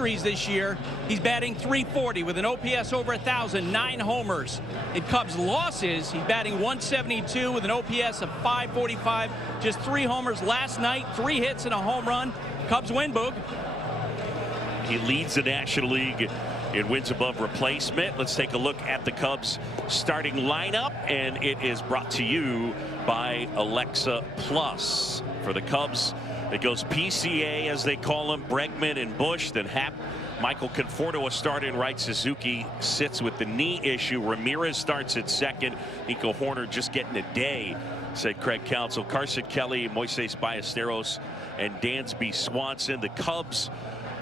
victories this year. He's batting .340 with an OPS over 1,000, 9 homers. In Cubs losses, he's batting .172 with an OPS of .545, just 3 homers last night, 3 hits and a home run. Cubs win, Boog. He leads the National League in wins above replacement. Let's take a look at the Cubs starting lineup, and it is brought to you by Alexa Plus. For the Cubs, it goes PCA, as they call him, Bregman and Bush, then Happ. Michael Conforto a start in right. Suzuki sits with the knee issue. Ramirez starts at second. Nico Horner just getting a day, said Craig Counsell. Carson Kelly, Moises Ballesteros, and Dansby Swanson. The Cubs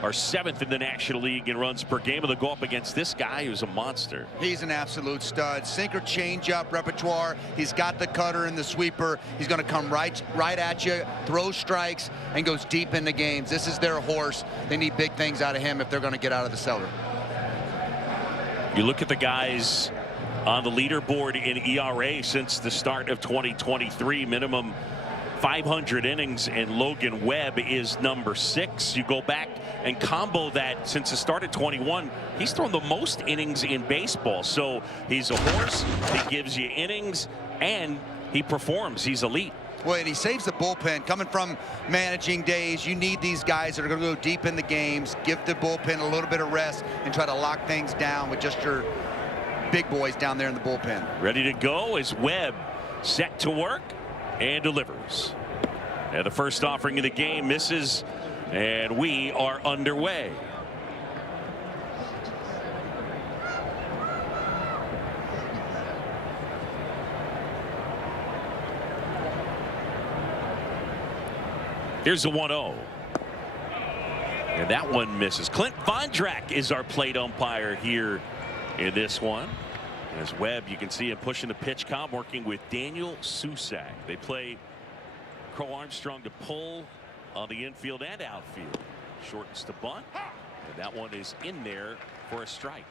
are 7th in the National League in runs per game, and they'll go up against this guy who's a monster. He's an absolute stud. Sinker, changeup repertoire. He's got the cutter and the sweeper. He's going to come right at you, throw strikes, and goes deep into games. This is their horse. They need big things out of him if they're going to get out of the cellar. You look at the guys on the leaderboard in ERA since the start of 2023, minimum 500 innings, and Logan Webb is number 6. You go back and combo that since the start of 21, he's thrown the most innings in baseball. So he's a horse. He gives you innings and he performs. He's elite. Well, and he saves the bullpen. Coming from managing days, you need these guys that are going to go deep in the games, give the bullpen a little bit of rest, and try to lock things down with just your big boys down there in the bullpen. Ready to go as Webb set to work and delivers. And the first offering of the game misses, and we are underway. Here's the 1-0. And that one misses. Clint Vondrak is our plate umpire here in this one. As Webb, you can see him pushing the pitch count, working with Daniel Susac. They play Crow Armstrong to pull on the infield and outfield. Shortens to bunt, and that one is in there for a strike.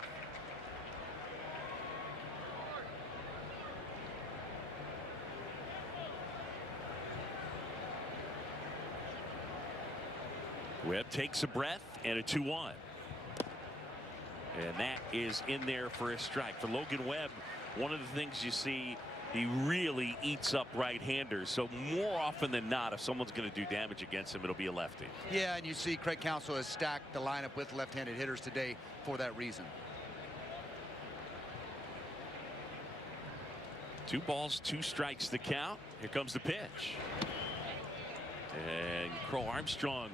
Webb takes a breath and a 2-1. And that is in there for a strike. For Logan Webb, one of the things you see, he really eats up right-handers. So more often than not, if someone's going to do damage against him, it'll be a lefty. Yeah, and you see Craig Counsell has stacked the lineup with left-handed hitters today for that reason. 2 balls, 2 strikes the count. Here comes the pitch. And Crow Armstrong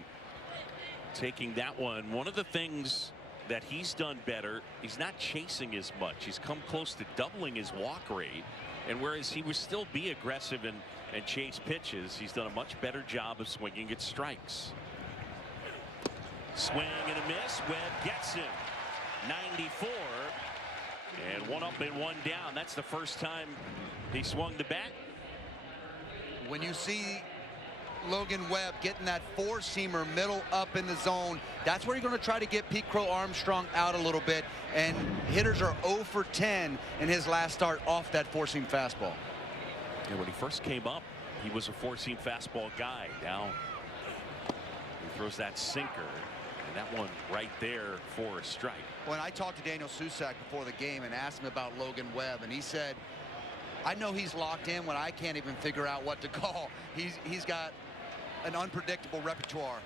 taking that one. One of the things that he's done better, he's not chasing as much. He's come close to doubling his walk rate. And whereas he would still be aggressive and chase pitches, he's done a much better job of swinging at strikes. Swing and a miss. Webb gets him. 94. And 1 up and 1 down. That's the first time he swung the bat. When you see Logan Webb getting that 4-seamer middle up in the zone, that's where you're going to try to get Pete Crow Armstrong out a little bit, and hitters are 0 for 10 in his last start off that 4-seam fastball. And when he first came up, he was a 4-seam fastball guy. Now he throws that sinker, and that one right there for a strike. When I talked to Daniel Susac before the game and asked him about Logan Webb, and he said, I know he's locked in when I can't even figure out what to call. He's got an unpredictable repertoire,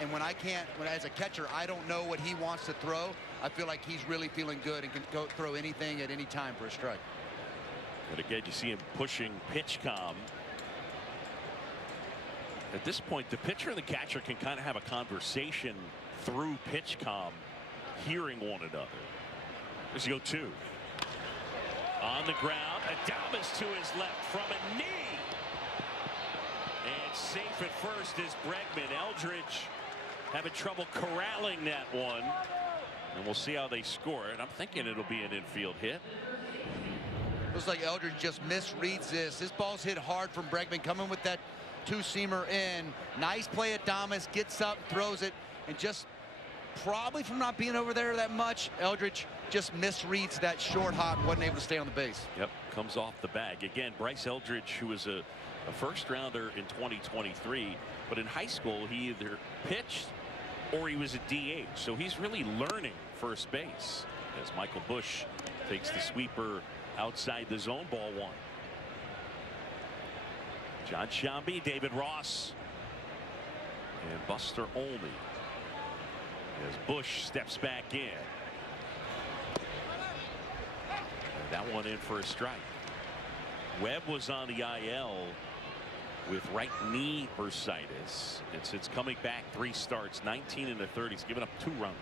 and when as a catcher I don't know what he wants to throw, I feel like he's really feeling good and can go throw anything at any time for a strike. And again, you see him pushing pitch com. At this point, the pitcher and the catcher can kind of have a conversation through pitch com, hearing one another. There's go 2 on the ground. Adames to his left from a knee. And safe at first is Bregman. Eldridge having trouble corralling that one. And we'll see how they score it. I'm thinking it'll be an infield hit. Looks like Eldridge just misreads this. This ball's hit hard from Bregman, coming with that 2-seamer in. Nice play at Adames, gets up, throws it, and just probably from not being over there that much, Eldridge just misreads that short hop and wasn't able to stay on the base. Yep, comes off the bag. Again, Bryce Eldridge, who was a first rounder in 2023, but in high school he either pitched or he was a DH. So he's really learning first base as Michael Busch takes the sweeper outside the zone. Ball 1. John Shambi, David Ross, and Buster Olney as Busch steps back in. And that one in for a strike. Webb was on the IL with right knee bursitis, and since coming back 3 starts, 19 in the 30s, he's given up 2 runs.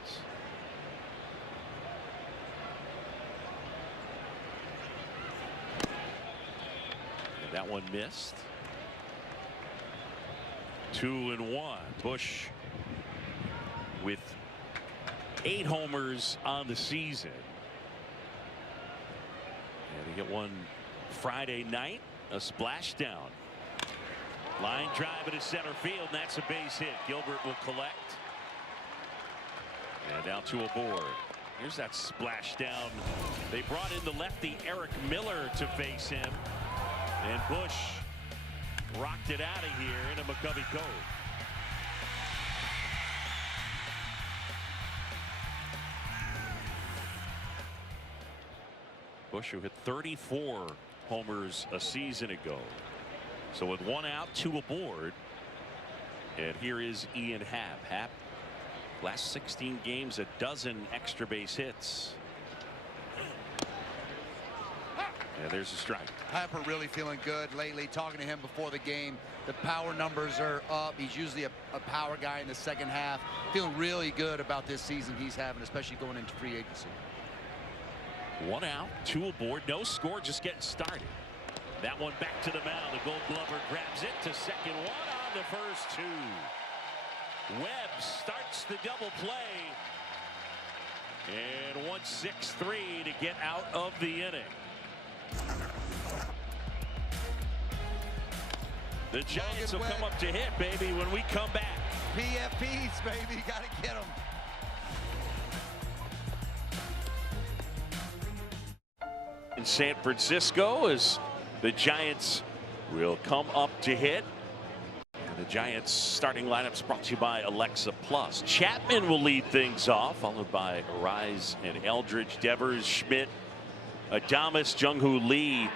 And that one missed. 2-1. Busch with 8 homers on the season. And he hit one Friday night, a splashdown. Line drive into center field, and that's a base hit. Gilbert will collect. And now 2 aboard. Here's that splashdown. They brought in the lefty Eric Miller to face him. And Busch rocked it out of here into McCovey Cove. Busch, who hit 34 homers a season ago. So with 1 out, 2 aboard. And here is Ian Happ. Happ, last 16 games, a dozen extra base hits. Yeah, there's a strike. Happer really feeling good lately. Talking to him before the game, the power numbers are up. He's usually a power guy in the second half. Feeling really good about this season he's having, especially going into free agency. 1 out, 2 aboard, no score, just getting started. That one back to the mound. The Gold Glover grabs it to second, 1 on the first 2. Webb starts the double play. And 1-6-3 to get out of the inning. The Giants will come up to hit, baby, when we come back. PFPs, baby, gotta get them. In San Francisco, as the Giants will come up to hit. And the Giants starting lineups brought to you by Alexa Plus. Chapman will lead things off, followed by Arise and Eldridge, Devers, Schmidt, Adames, Jung-Hoo Lee.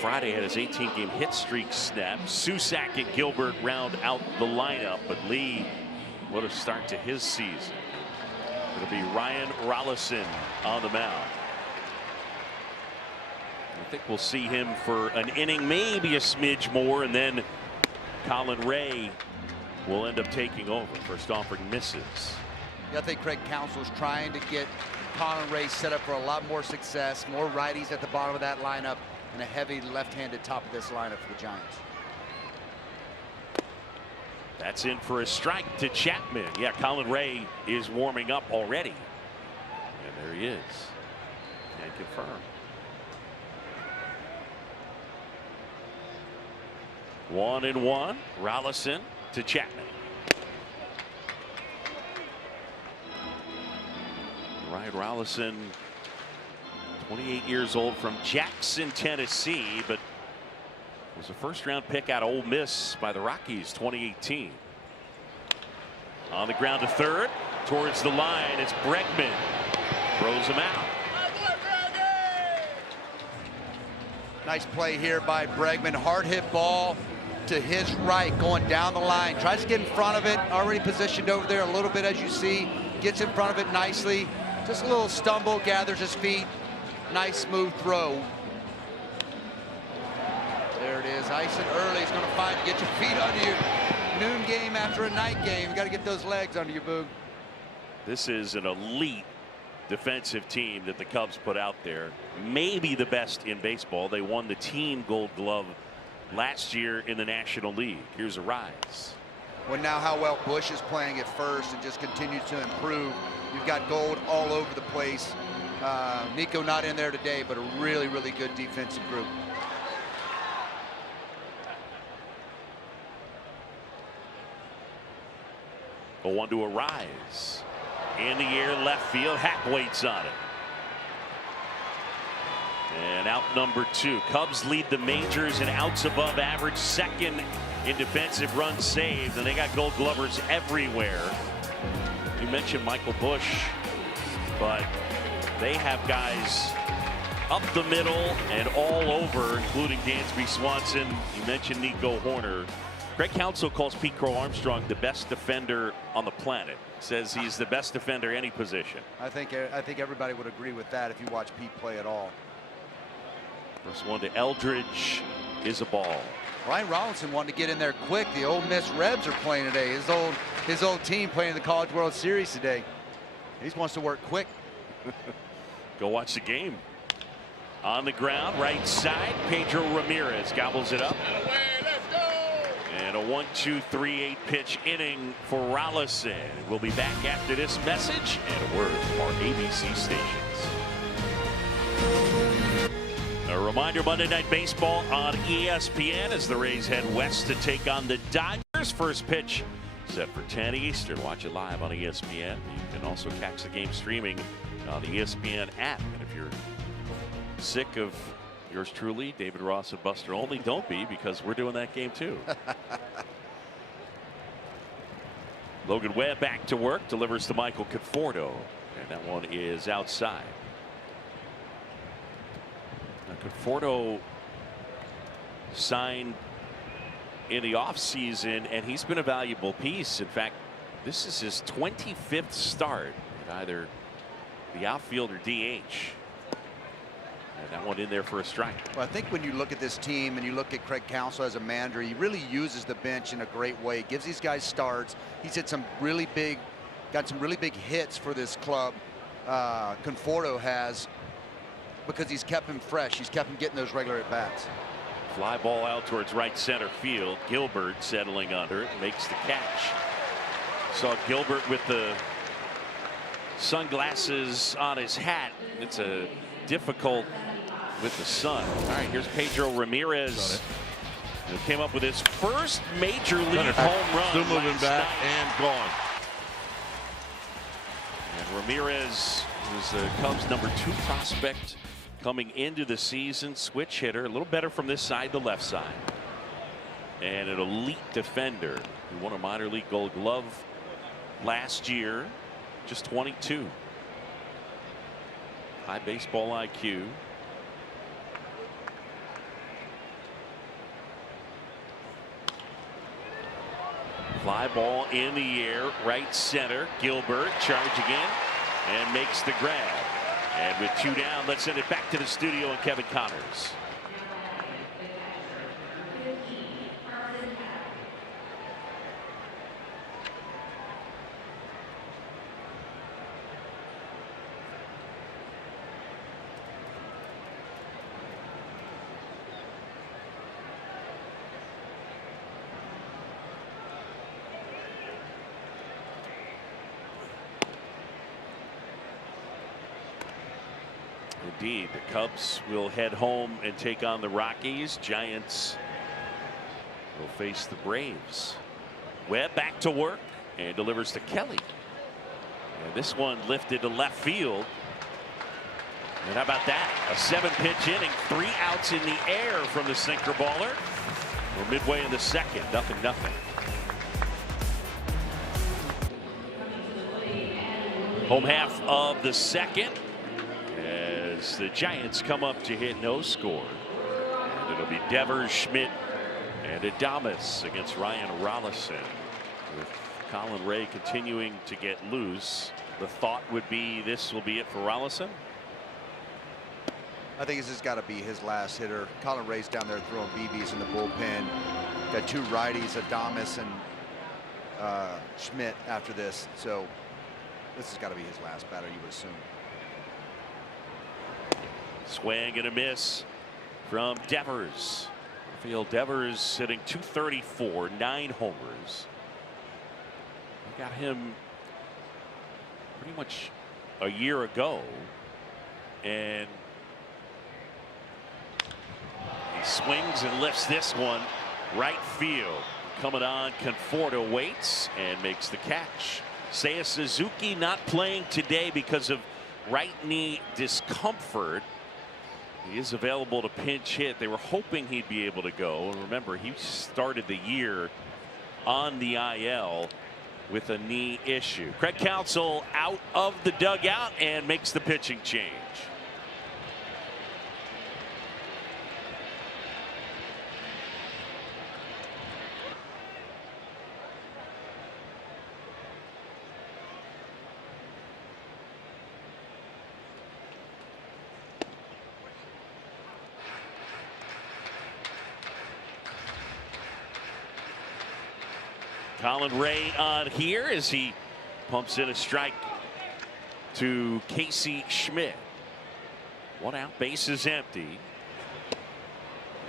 Friday had his 18-game hit streak snapped. Susac and Gilbert round out the lineup, but Lee, what a start to his season. It'll be Ryan Rollison on the mound. I think we'll see him for an inning, maybe a smidge more, and then Colin Ray will end up taking over. First offering misses. I think Craig Counsell is trying to get Colin Ray set up for a lot more success, more righties at the bottom of that lineup, and a heavy left-handed top of this lineup for the Giants. That's in for a strike to Chapman. Yeah, Colin Ray is warming up already. And there he is. And confirmed. 1-1. Rollison to Chapman. Ryan Rollison, 28 years old, from Jackson, Tennessee, but was a first-round pick out of Ole Miss by the Rockies 2018. On the ground to third, towards the line, it's Bregman. Throws him out. Nice play here by Bregman. Hard hit ball to his right, going down the line. Tries to get in front of it, already positioned over there a little bit, as you see. Gets in front of it nicely. Just a little stumble, gathers his feet. Nice smooth throw. There it is. Icing early. He's going to find, get your feet under you. Noon game after a night game. You got to get those legs under you, Boog. This is an elite defensive team that the Cubs put out there. Maybe the best in baseball. They won the team Gold Glove last year in the National League. Here's a rise. Well, now how well Busch is playing at first and just continues to improve. You've got Gold all over the place. Nico not in there today, but a really, really good defensive group. A 1 to Arise. In the air, left field. Happ waits on it. And out number 2. Cubs lead the majors in outs above average, second in defensive runs saved, and they got Gold Glovers everywhere. You mentioned Michael Busch, but they have guys up the middle and all over, including Dansby Swanson. You mentioned Nico Horner. Greg Counsell calls Pete Crow Armstrong the best defender on the planet. Says he's the best defender any position. I think everybody would agree with that if you watch Pete play at all. First one to Eldridge is a ball. Ryan Rollinson wanted to get in there quick. The Ole Miss Rebs are playing today. His old team playing in the College World Series today. He just wants to work quick. Go watch the game. On the ground, right side, Pedro Ramirez gobbles it up. And a 1-2-3-8 pitch inning for Rollinson. We'll be back after this message and a word from our ABC stations. A reminder, Monday Night Baseball on ESPN as the Rays head west to take on the Dodgers. First pitch set for 10 Eastern. Watch it live on ESPN. You can also catch the game streaming on the ESPN app. And if you're sick of yours truly, David Ross and Buster Olney, don't be, because we're doing that game too. Logan Webb back to work, delivers to Michael Conforto, and that one is outside. Now, Conforto signed in the offseason, and he's been a valuable piece. In fact, this is his 25th start at either the outfield or DH. And that one in there for a strike. Well, I think when you look at this team and you look at Craig Counsell as a manager, he really uses the bench in a great way. Gives these guys starts. He's hit some really big, got some really big hits for this club. Conforto has, because he's kept him fresh. He's kept him getting those regular at bats. Fly ball out towards right center field. Gilbert settling under it, makes the catch. Saw Gilbert with the sunglasses on his hat. It's a difficult with the sun. All right, here's Pedro Ramirez, who came up with his first major league home run. Still moving back and gone. And Ramirez was the Cubs' #2 prospect coming into the season. Switch hitter, a little better from this side to left side. And an elite defender who won a minor league Gold Glove last year, just 22. High baseball IQ. Fly ball in the air, right center. Gilbert charge again and makes the grab. And with 2 down, let's send it back to the studio and Kevin Connors. Indeed, the Cubs will head home and take on the Rockies. Giants will face the Braves. Webb back to work and delivers to Kelly. And this one lifted to left field. And how about that? A 7-pitch inning, 3 outs in the air from the sinker baller. We're midway in the second, 0-0. Home half of the second. As the Giants come up to hit no score. And it'll be Devers, Schmidt, and Adames against Ryan Rollinson. With Colin Ray continuing to get loose, the thought would be this will be it for Rollinson. I think this has got to be his last hitter. Colin Ray's down there throwing BBs in the bullpen. Got 2 righties, Adames and Schmidt after this. So this has got to be his last batter, you would assume. Swing and a miss from Devers. Field Devers hitting .234, 9 homers. I got him pretty much a year ago, and he swings and lifts this one right field. Coming on, Conforto waits and makes the catch. Seiya Suzuki not playing today because of right knee discomfort. He is available to pinch hit. They were hoping he'd be able to go. And remember, he started the year on the IL with a knee issue. Craig Counsell out of the dugout and makes the pitching change. Colin Ray on here as he pumps in a strike to Casey Schmidt. 1 out, base is empty.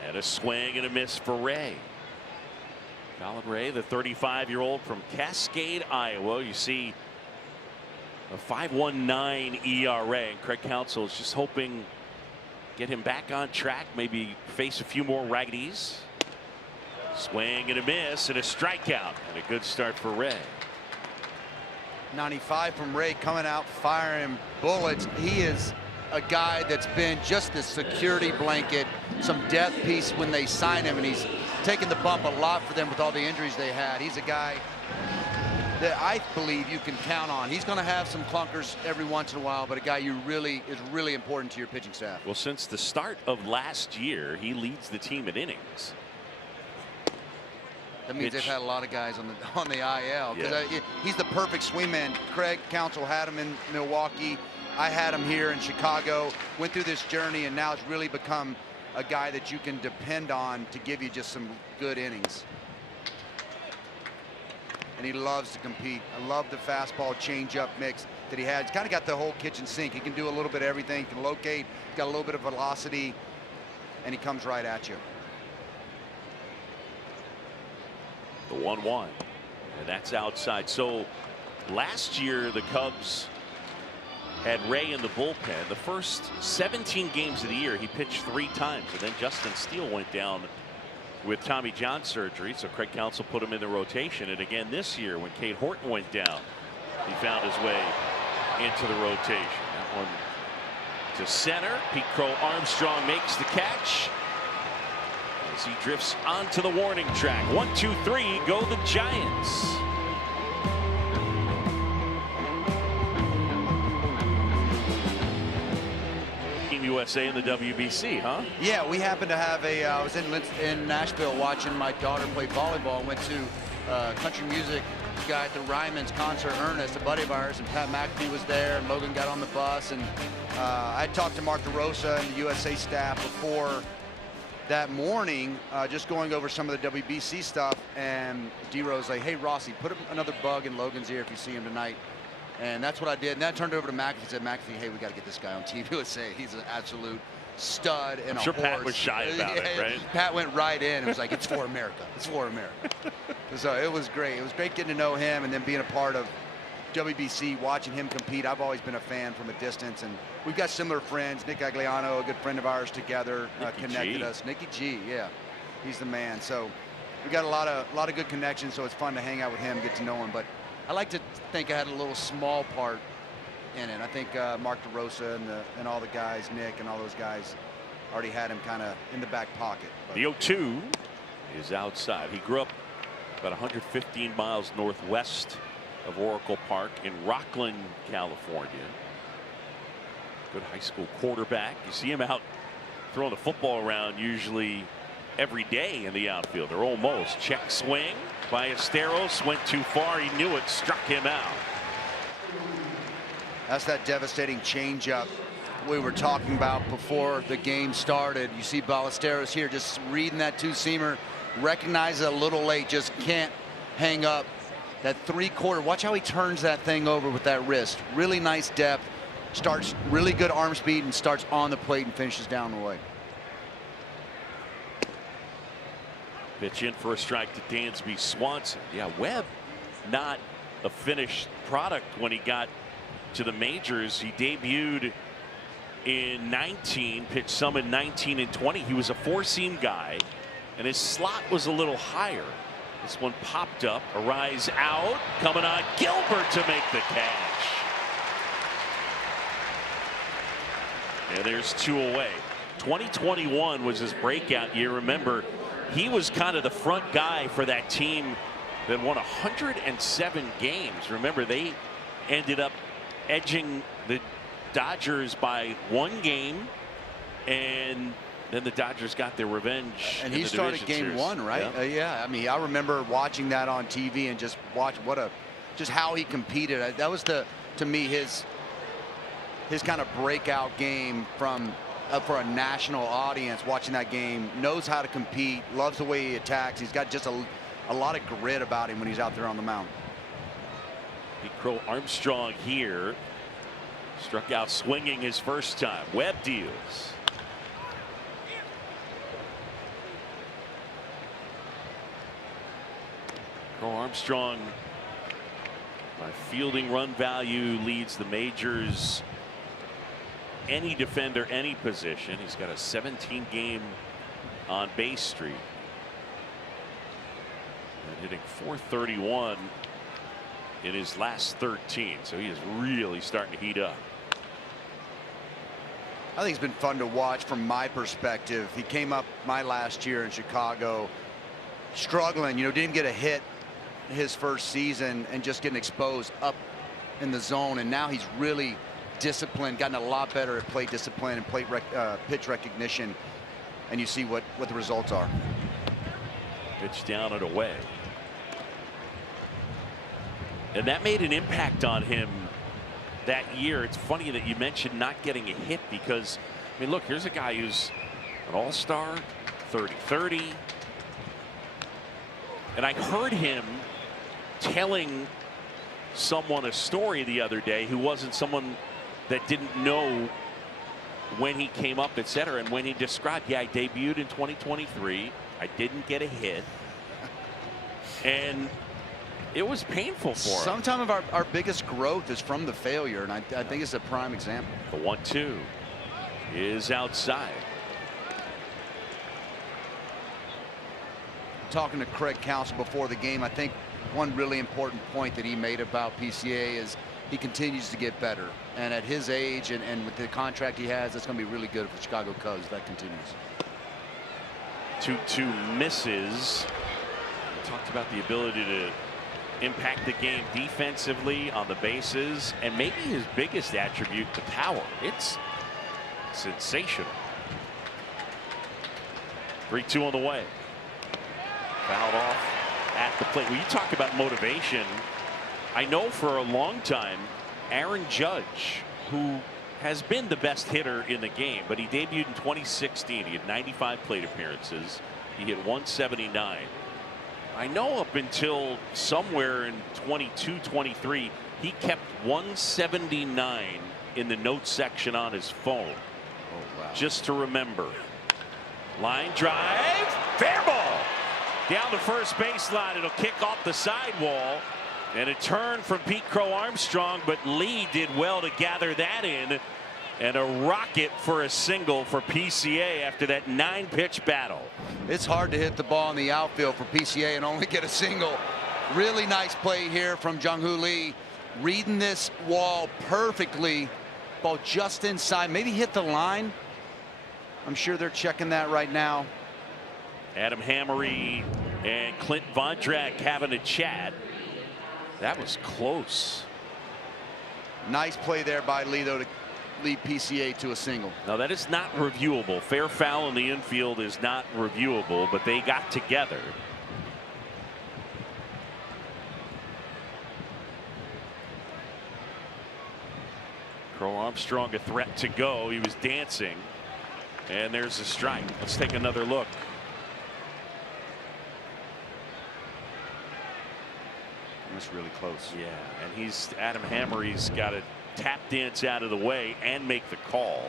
And a swing and a miss for Ray. Colin Ray, the 35-year-old from Cascade, Iowa. You see a 5.19 ERA, and Craig Counsell is just hoping get him back on track, maybe face a few more righties. Swing and a miss and a strikeout, and a good start for Ray. 95 from Ray, coming out firing bullets. He is a guy that's been just a security blanket, some depth piece when they sign him, and he's taken the bump a lot for them with all the injuries they had. He's a guy that I believe you can count on. He's going to have some clunkers every once in a while, but a guy is really important to your pitching staff. Well, since the start of last year, he leads the team in innings. That means they've had a lot of guys on the IL. Because he's the perfect swingman. Craig Counsell had him in Milwaukee. I had him here in Chicago. Went through this journey, and now it's really become a guy that you can depend on to give you just some good innings. And he loves to compete. I love the fastball changeup mix that he has. He's kind of got the whole kitchen sink. He can do a little bit of everything. He can locate. He's got a little bit of velocity, and he comes right at you. The 1-1, and that's outside. So last year the Cubs had Ray in the bullpen. The first 17 games of the year he pitched 3 times, and then Justin Steele went down with Tommy John surgery, so Craig Counsell put him in the rotation. And again this year when Cade Horton went down, he found his way into the rotation. That one to center. Pete Crow Armstrong makes the catch as he drifts onto the warning track. 1, 2, 3, go the Giants. Team USA in the WBC, huh? Yeah, we happened to have I was in Nashville watching my daughter play volleyball. Went to country music guy at the Ryman's concert, Ernest, a buddy of ours, and Pat McAfee was there, and Logan got on the bus, and I talked to Mark DeRosa and the USA staff before that morning, just going over some of the WBC stuff, and D-Rose like, hey Rossi, put another bug in Logan's ear if you see him tonight. And that's what I did. And then I turned over to McAfee and said, McAfee, hey, we got to get this guy on TV USA. He's an absolute stud and I'm a sure horse. Pat was shy about it, right? Pat went right in and was like, it's for America. It's for America. So it was great. It was great getting to know him and then being a part of WBC, watching him compete. I've always been a fan from a distance, and we've got similar friends. Nick Agliano, a good friend of ours, together connected us. Nicky G, yeah, he's the man. So we got a lot of good connections. So it's fun to hang out with him, get to know him. But I like to think I had a little small part in it. I think Mark DeRosa and all the guys, Nick and all those guys, already had him kind of in the back pocket. But the 0-2 is outside. He grew up about 115 miles northwest of Oracle Park in Rockland, California. Good high school quarterback. You see him out throwing the football around usually every day in the outfield, or almost. Check swing by Esteros, went too far. He knew it, struck him out. That's that devastating changeup we were talking about before the game started. You see Ballesteros here just reading that two-seamer, recognize it a little late, just can't hang up. That 3/4, watch how he turns that thing over with that wrist. Really nice depth, starts really good arm speed, and starts on the plate and finishes down the way. Pitch in for a strike to Dansby Swanson. Yeah, Webb not a finished product when he got to the majors. He debuted in 19, pitched some in 19 and 20. He was a 4-seam guy, and his slot was a little higher. This one popped up, a rise out, coming on Gilbert to make the catch. And there's 2 away. 2021 was his breakout year. Remember, he was kind of the front guy for that team that won 107 games. Remember, they ended up edging the Dodgers by 1 game, and then the Dodgers got their revenge. And he started game 1, right? Yeah. I mean, I remember watching that on TV and just watch just how he competed. That was to me his kind of breakout game from for a national audience. Watching that game, knows how to compete, loves the way he attacks. He's got just a lot of grit about him when he's out there on the mound. Pete Crow Armstrong here struck out swinging his first time. Webb deals. Crow Armstrong, by fielding run value, leads the majors. Any defender, any position. He's got a 17-game on base streak. And hitting .431 in his last 13. So he is really starting to heat up. I think it's been fun to watch from my perspective. He came up my last year in Chicago struggling, didn't get a hit his first season and just getting exposed up in the zone. And now he's really disciplined, gotten a lot better at plate discipline and pitch recognition. And you see what the results are. Pitch down and away. And that made an impact on him that year. It's funny that you mentioned not getting a hit because, I mean, look, here's a guy who's an all-star, 30-30. And I heard him telling someone a story the other day who wasn't someone that didn't know when he came up, etc. And when he described, yeah, I debuted in 2023. I didn't get a hit. And it was painful for him. Sometimes of our biggest growth is from the failure, and I think it's a prime example. The 1-2 is outside. Talking to Craig Counsell before the game, I think one really important point that he made about PCA is he continues to get better. And at his age and with the contract he has, that's going to be really good for the Chicago Cubs if that continues. 2-2 misses. We talked about the ability to impact the game defensively on the bases, and maybe his biggest attribute, the power. It's sensational. 3-2 on the way. Fouled off at the plate. When you talk about motivation, I know for a long time Aaron Judge, who has been the best hitter in the game, but he debuted in 2016. He had 95 plate appearances. He hit .179. I know up until somewhere in 22, 23, he kept .179 in the notes section on his phone. Oh, wow. Just to remember. Line drive, fair ball. Down the first baseline, it'll kick off the sidewall. And a turn from Pete Crow Armstrong, but Lee did well to gather that in. And a rocket for a single for PCA after that 9-pitch battle. It's hard to hit the ball in the outfield for PCA and only get a single. Really nice play here from Jung-Hoo Lee. Reading this wall perfectly. Ball just inside. Maybe hit the line. I'm sure they're checking that right now. Adam Hammery and Clint Vondrack having a chat. That was close. Nice play there by Lee, though, to lead PCA to a single. Now, that is not reviewable. Fair foul in the infield is not reviewable, but they got together. Crow Armstrong a threat to go. He was dancing. And there's a strike. Let's take another look. That's really close. Yeah, and Adam Hammery's got to tap dance out of the way and make the call.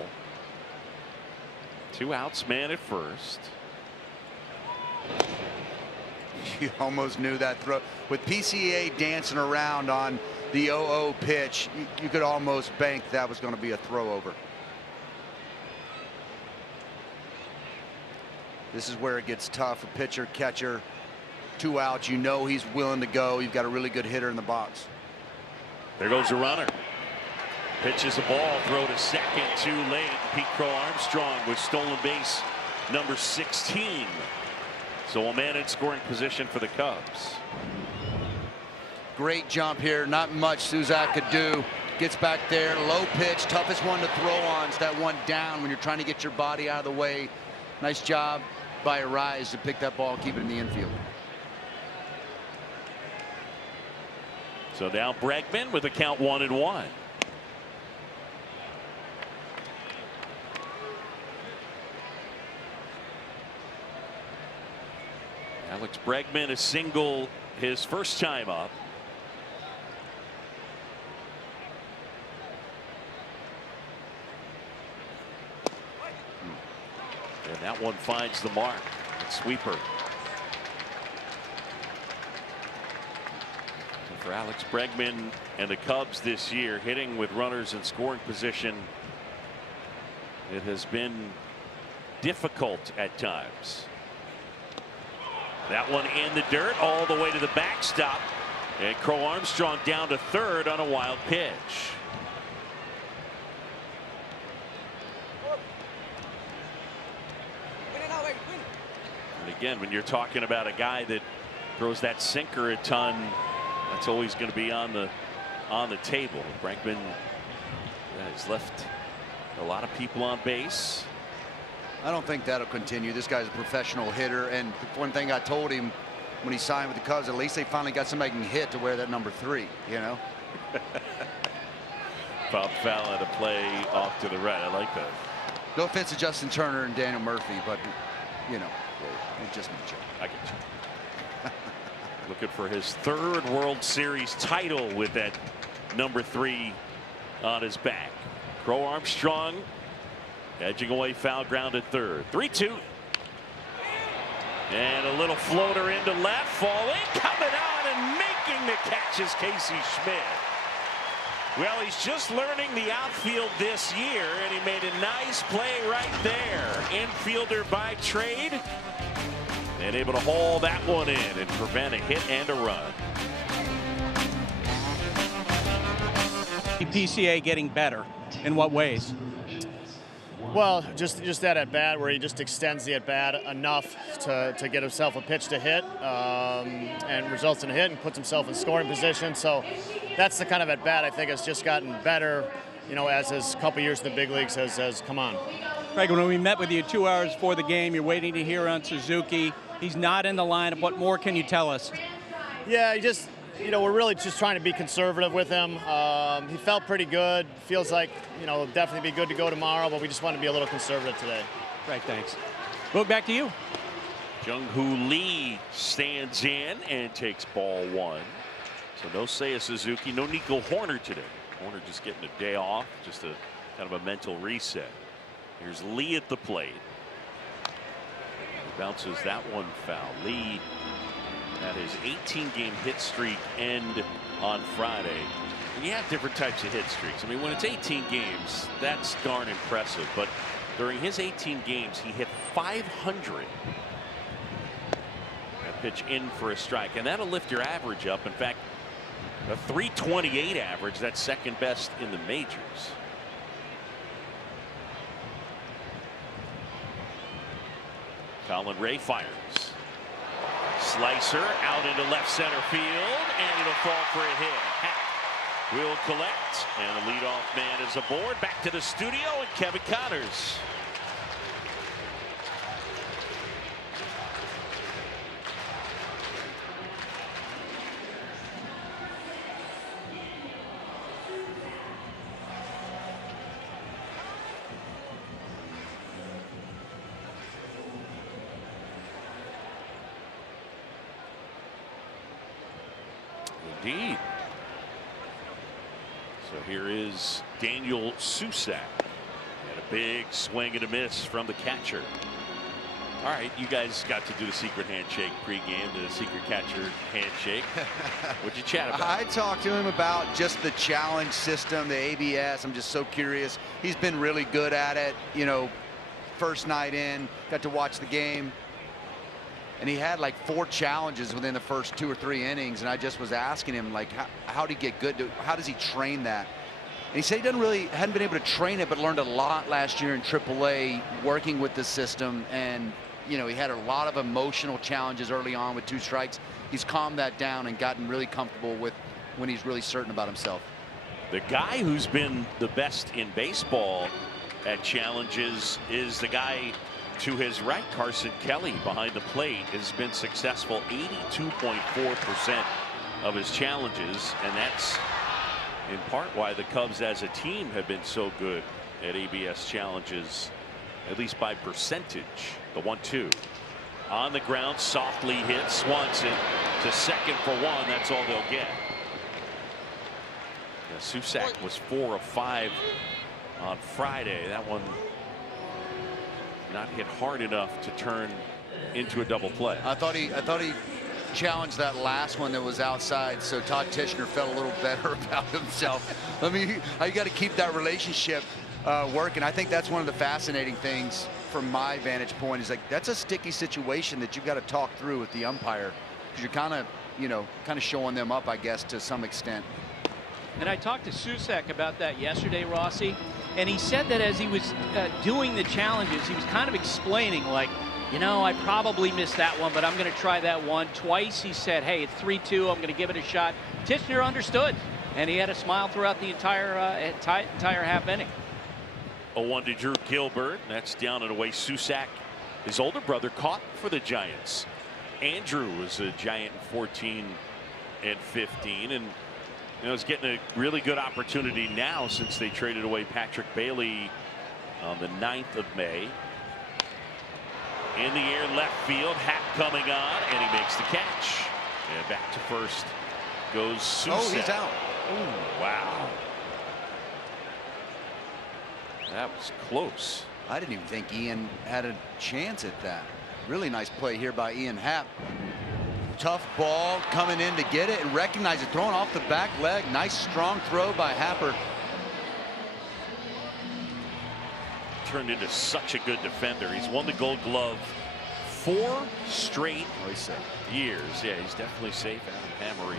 2 outs, man at first. You almost knew that throw. With PCA dancing around on the 0-0 pitch, you could almost bank that was going to be a throw over. This is where it gets tough. A pitcher, catcher. 2 outs, you know he's willing to go. You've got a really good hitter in the box. There goes the runner. Pitches a ball, throw to second, too late. Pete Crow Armstrong with stolen base number 16. So a man in scoring position for the Cubs. Great jump here. Not much Suzak could do. Gets back there, low pitch, toughest one to throw on. It's that one down when you're trying to get your body out of the way. Nice job by Arise to pick that ball and keep it in the infield. So now Bregman with a count 1-1. Alex Bregman a single his first time up. And that one finds the mark. Sweeper. And for Alex Bregman and the Cubs this year, hitting with runners in scoring position, it has been difficult at times. That one in the dirt all the way to the backstop. And Crow Armstrong down to third on a wild pitch. And again, when you're talking about a guy that throws that sinker a ton, that's always going to be on the table. Bregman has left a lot of people on base. I don't think that'll continue. This guy's a professional hitter, and one thing I told him when he signed with the Cubs, at least they finally got somebody who can hit to wear that number 3, you know. Bob Fallon to play off to the right. I like that. No offense to Justin Turner and Daniel Murphy, but you know, it's just a joke. I get you. Looking for his 3rd World Series title with that number 3 on his back. Crow Armstrong edging away, foul ground at third. 3-2. And a little floater into left, falling, coming out and making the catch is Casey Schmidt. Well, he's just learning the outfield this year, and he made a nice play right there. Infielder by trade, and able to haul that one in and prevent a hit and a run. PCA getting better. In what ways? Well, just that at bat where he just extends the at bat enough to get himself a pitch to hit and results in a hit and puts himself in scoring position. So that's the kind of at bat I think has just gotten better, you know, as his couple years in the big leagues has come on. Greg, when we met with you 2 hours before the game, you're waiting to hear on Suzuki. He's not in the lineup. What more can you tell us? Yeah, he just, you know, we're really just trying to be conservative with him. He felt pretty good. Feels like, you know, definitely be good to go tomorrow, but we just want to be a little conservative today. Right, thanks. Look, back to you. Jung-Hoo Lee stands in and takes ball 1. So no Seiya Suzuki, no Nico Horner today. Horner just getting a day off, just a kind of a mental reset. Here's Lee at the plate. He bounces that one foul. Lee had his 18-game hit streak end on Friday. And you have different types of hit streaks. I mean, when it's 18 games, that's darn impressive. But during his 18 games, he hit 500. That pitch in for a strike, and that'll lift your average up. In fact, a 328 average, that's second best in the majors. Colin Ray fires. Slicer out into left center field, and it'll fall for a hit. Hack will collect, and the leadoff man is aboard. Back to the studio and Kevin Connors. Indeed. So here is Daniel Susak. And a big swing and a miss from the catcher. All right, you guys got to do the secret handshake pregame, the secret catcher handshake. What'd you chat about? I talked to him about just the challenge system, the ABS. I'm just so curious. He's been really good at it. You know, first night in, got to watch the game. And he had like 4 challenges within the first 2 or 3 innings, and I just was asking him, like, how did he get good? How does he train that? And he said he hadn't been able to train it, but learned a lot last year in AAA, working with the system. And you know, he had a lot of emotional challenges early on with 2 strikes. He's calmed that down and gotten really comfortable with when he's really certain about himself. The guy who's been the best in baseball at challenges is the guy to his right. Carson Kelly behind the plate has been successful 82.4% of his challenges, and that's in part why the Cubs as a team have been so good at ABS challenges, at least by percentage. The 1-2 on the ground, softly hit. Swanson to second for one. That's all they'll get. Yeah, Susac was 4 of 5 on Friday. That one not hit hard enough to turn into a double play. I thought he challenged that last one that was outside, so Todd Tishner felt a little better about himself. I mean, you got to keep that relationship working. I think that's one of the fascinating things from my vantage point, is like, that's a sticky situation that you've got to talk through with the umpire, because you're kind of showing them up, I guess, to some extent. And I talked to Susac about that yesterday, Rossi, and he said that as he was doing the challenges, he was kind of explaining, like, you know, I probably missed that one, but I'm going to try that one. Twice he said, hey, it's 3-2, I'm going to give it a shot. Tishner understood, and he had a smile throughout the entire half inning. 0-1 to Drew Gilbert. That's down and away. Susac, his older brother, caught for the Giants. Andrew was a Giant in 14 and 15, and is getting a really good opportunity now since they traded away Patrick Bailey on the 9th of May. In the air, left field, Happ coming on, and he makes the catch. And back to first goes Susac. Oh, he's out. Oh, wow. That was close. I didn't even think Ian had a chance at that. Really nice play here by Ian Happ. Tough ball coming in to get it and recognize it, throwing off the back leg. Nice strong throw by Happer. Turned into such a good defender. He's won the Gold Glove 4 straight years. Yeah, he's definitely safe. Adam Hammery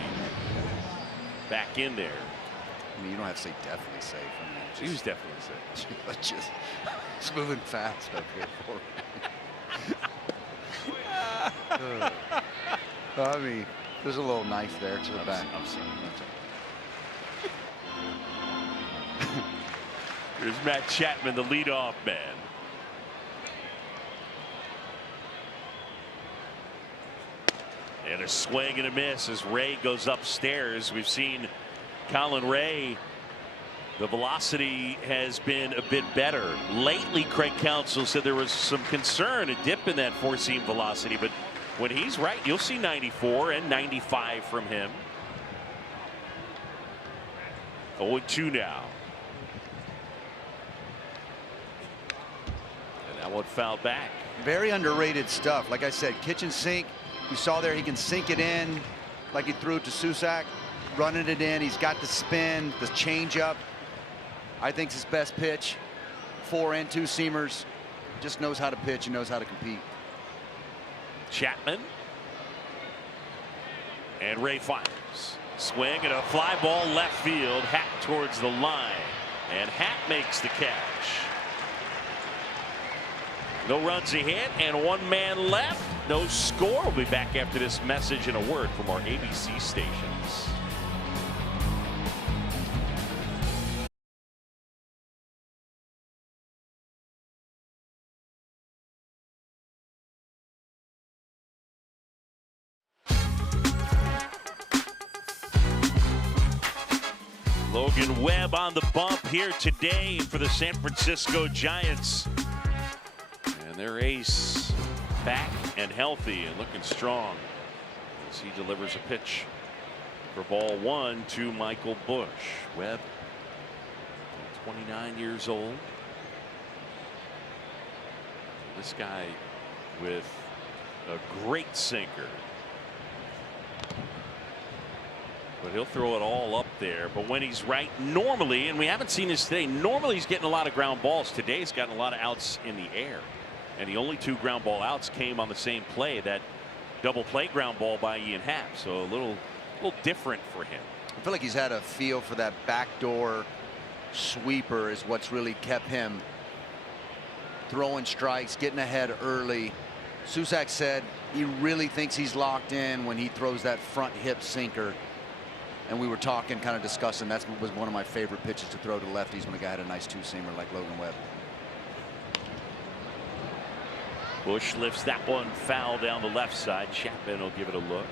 back in there. I mean, you don't have to say definitely safe. I mean, He was definitely safe. Just moving fast up here for me. I mean, there's a little knife there to the back. I'm sorry. Here's Matt Chapman, the leadoff man. And a swing and a miss as Ray goes upstairs. We've seen Colin Ray. The velocity has been a bit better. Lately, Craig Counsell said there was some concern, a dip in that four-seam velocity, but when he's right, you'll see 94 and 95 from him. 0-2 now. And that one fouled back. Very underrated stuff. Like I said, kitchen sink. You saw there, he can sink it in like he threw it to Susac, running it in. He's got the spin, the changeup. I think it's his best pitch. 4 and 2 seamers. Just knows how to pitch and knows how to compete. Chapman. And Ray fires. Swing and a fly ball left field. Happ towards the line. And Happ makes the catch. No runs ahead and 1 man left. No score. We'll be back after this message and a word from our ABC stations. Logan Webb on the bump here today for the San Francisco Giants. And their ace back and healthy and looking strong as he delivers a pitch for ball 1 to Michael Busch. Webb, 29 years old. This guy with a great sinker. But he'll throw it all up there. But when he's right, normally, and we haven't seen this today, normally he's getting a lot of ground balls. Today he's gotten a lot of outs in the air. And the only 2 ground ball outs came on the same play, that double play ground ball by Ian Happ. So a little different for him. I feel like he's had a feel for that backdoor sweeper is what's really kept him throwing strikes, getting ahead early. Susac said he really thinks he's locked in when he throws that front hip sinker. And we were talking, kind of discussing, that was one of my favorite pitches to throw to lefties when a guy had a nice two-seamer like Logan Webb. Bush lifts that one foul down the left side. Chapman will give it a look.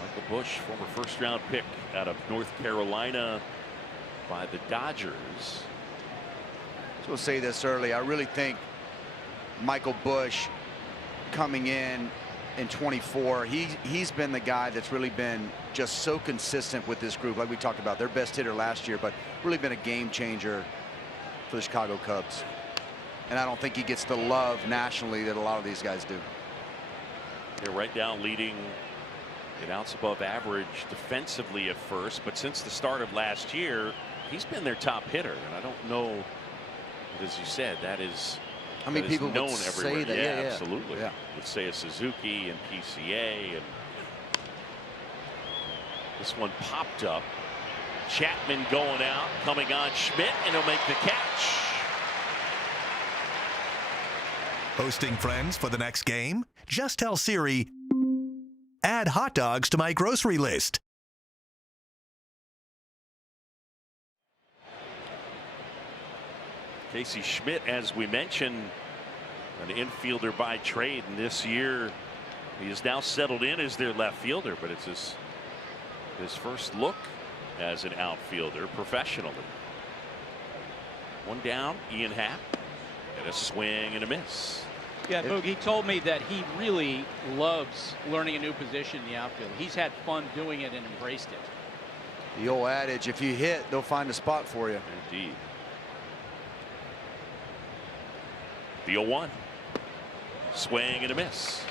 Michael Bush, former first-round pick out of North Carolina by the Dodgers. So we'll say this early. I really think Michael Bush coming in 24, he's been the guy that's really been just so consistent with this group. Like we talked about, their best hitter last year, but really been a game changer for the Chicago Cubs. And I don't think he gets the love nationally that a lot of these guys do. They're right down leading an ounce above average defensively at first, but since the start of last year, he's been their top hitter. And I don't know, as you said, that is. How many people known would everywhere. say that? Yeah, absolutely. Yeah. Let's say a Suzuki and PCA, and this one popped up. Chapman going out, coming on Schmidt, and he'll make the catch. Hosting friends for the next game? Just tell Siri, add hot dogs to my grocery list. Casey Schmidt, as we mentioned, an infielder by trade, and this year he is now settled in as their left fielder, but it's his first look as an outfielder professionally. One down, Ian Happ, and a swing and a miss. Yeah, Boog, he told me that he really loves learning a new position in the outfield. He's had fun doing it and embraced it. The old adage, if you hit, they'll find a spot for you. Indeed. The 0-1. Swing and a miss.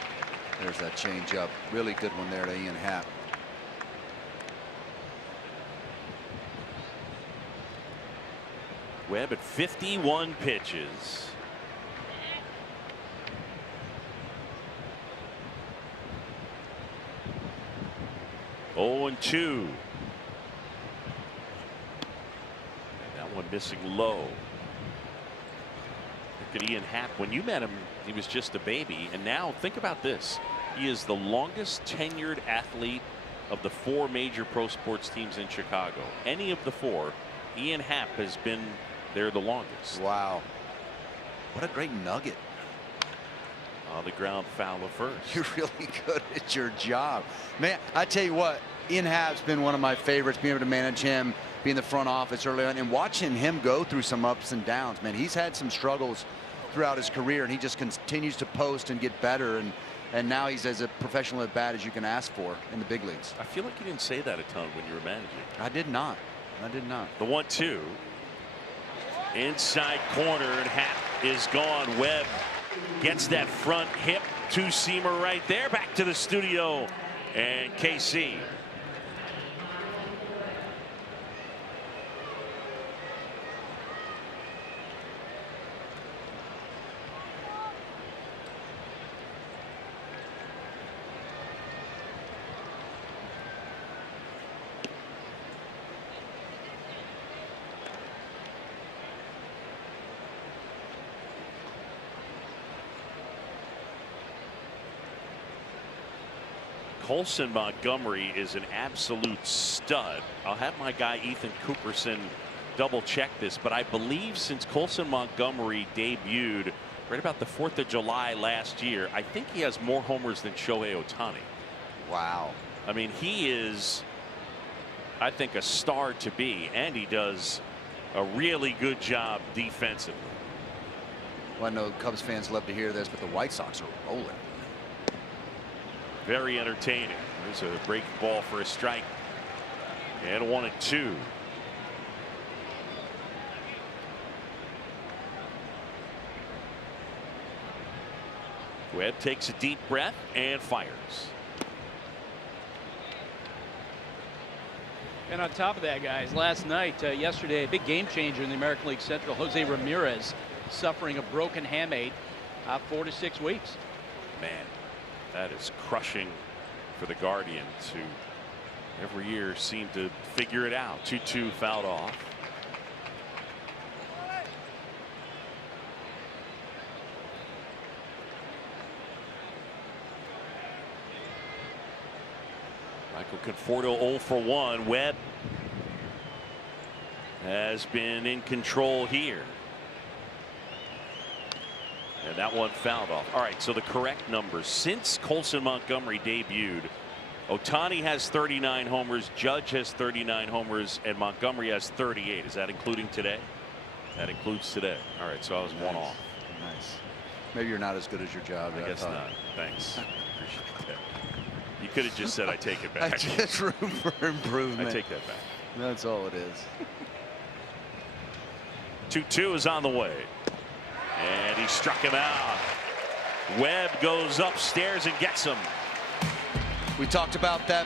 There's that change-up. Really good one there to Ian Happ. Webb at 51 pitches. Oh, and 2. And that one missing low. Look at Ian Happ. When you met him, he was just a baby, and now think about this. He is the longest tenured athlete of the 4 major pro sports teams in Chicago. Any of the 4, Ian Happ has been there the longest. Wow. What a great nugget. On the ground foul of first. You're really good at your job. Man, I tell you what, Ian Happ's been one of my favorites, being able to manage him, be in the front office early on, and watching him go through some ups and downs. Man, he's had some struggles throughout his career, and he just continues to post and get better, and now he's as a professional at bat as you can ask for in the big leagues. I feel like you didn't say that a ton when you were managing. I did not. I did not. The 1-2. Inside corner, and Happ is gone. Webb gets that front hip two-seamer right there. Back to the studio and KC. Colson Montgomery is an absolute stud. I'll have my guy Ethan Cooperson double check this, but I believe since Colson Montgomery debuted right about the 4th of July last year, I think he has more homers than Shohei Ohtani. Wow. I mean, he is, I think, a star to be, and he does a really good job defensively. Well, I know Cubs fans love to hear this, but the White Sox are rolling. Very entertaining. There's a break ball for a strike. And 1-2. Webb takes a deep breath and fires. And on top of that, guys, last night, yesterday, a big game changer in the American League Central, Jose Ramirez, suffering a broken hamate, 4 to 6 weeks. Man, that is crushing for the Guardians, who every year seem to figure it out. 2-2 fouled off. Michael Conforto 0 for 1. Webb has been in control here. And that one fouled off. All right, so the correct numbers since Colson Montgomery debuted: Ohtani has 39 homers, Judge has 39 homers, and Montgomery has 38. Is that including today? That includes today. All right, so I was one off. Nice. Maybe you're not as good as your job. I guess not. Thanks. Appreciate that. You could have just said I take it back. Just room for improvement. I take that back. That's all it is. 2-2 is on the way. And he struck him out. Webb goes upstairs and gets him. We talked about that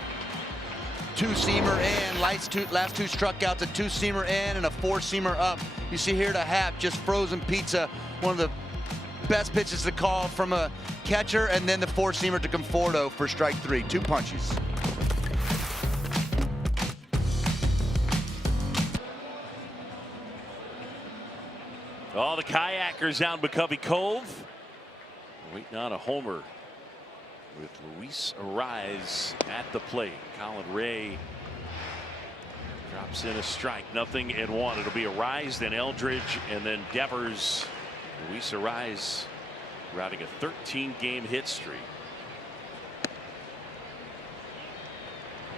two-seamer in. Last two struckouts, a two-seamer in and a four-seamer up. You see here to Hap, just frozen pizza. One of the best pitches to call from a catcher, and then the four-seamer to Conforto for strike 3. 2 punches. All the kayakers down McCovey Cove. Waiting on a homer with Luis Ariz at the plate. Colin Ray drops in a strike. 0-1. It'll be Ariz, then Eldridge, and then Devers. Luis Ariz riding a 13-game hit streak.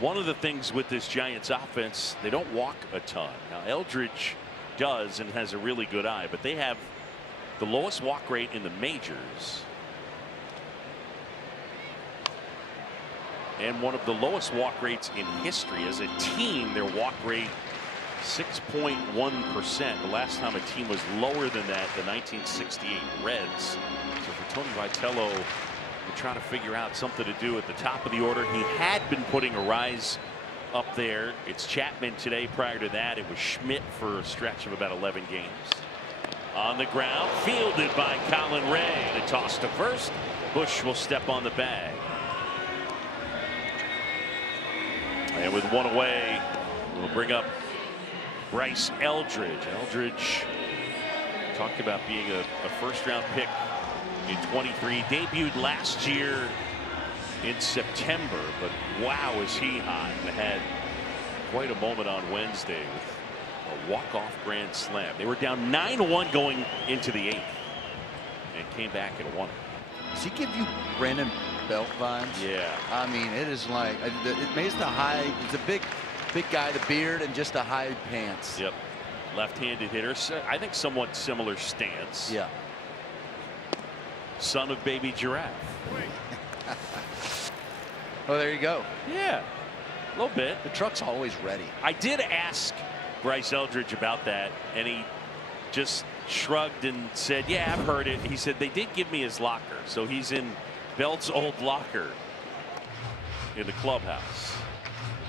One of the things with this Giants offense, they don't walk a ton. Now Eldridge does and has a really good eye, but they have the lowest walk rate in the majors and one of the lowest walk rates in history. As a team, their walk rate 6.1%. The last time a team was lower than that, the 1968 Reds. So for Tony Vitello, we're trying to figure out something to do at the top of the order. He had been putting Ariz up there. It's Chapman today. Prior to that, it was Schmidt for a stretch of about 11 games. On the ground, fielded by Colin Ray. The toss to first. Bush will step on the bag. And with one away, we'll bring up Bryce Eldridge. Eldridge talked about being a first-round pick in 23. Debuted last year in September, but wow, is he hot, and had quite a moment on Wednesday with a walk-off grand slam. They were down 9-1 going into the 8th and came back and won it. Does he give you Brandon Belt vibes? Yeah. I mean, it is like, it makes the high, it's a big guy, the beard and just the high pants. Yep. Left-handed hitter. So I think somewhat similar stance. Yeah. Son of Baby Giraffe. Oh, there you go. Yeah, a little bit. The truck's always ready. I did ask Bryce Eldridge about that, and he just shrugged and said, yeah, I've heard it. He said they did give me his locker, so he's in Belt's old locker in the clubhouse.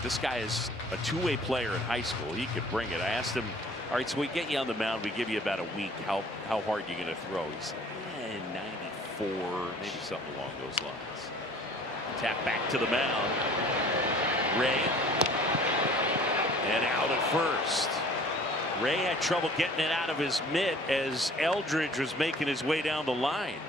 This guy is a two-way player in high school. He could bring it. I asked him, all right, so we get you on the mound, we give you about a week. How hard are you going to throw? He said, 94, maybe something along those lines. Tap back to the mound. Ray. And out at first. Ray had trouble getting it out of his mitt as Eldridge was making his way down the line.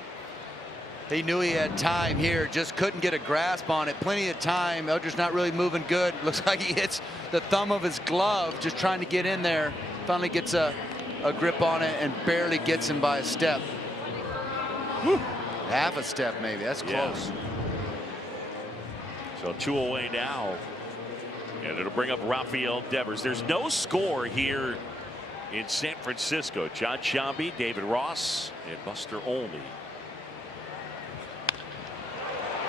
He knew he had time here, just couldn't get a grasp on it. Plenty of time. Eldridge not really moving good. Looks like he hits the thumb of his glove, just trying to get in there. Finally gets a grip on it and barely gets him by a step. Whew. Half a step, maybe. That's close. Yeah. So 2 away now. And it'll bring up Rafael Devers. There's no score here in San Francisco. John Sciambi, David Ross, and Buster Olney.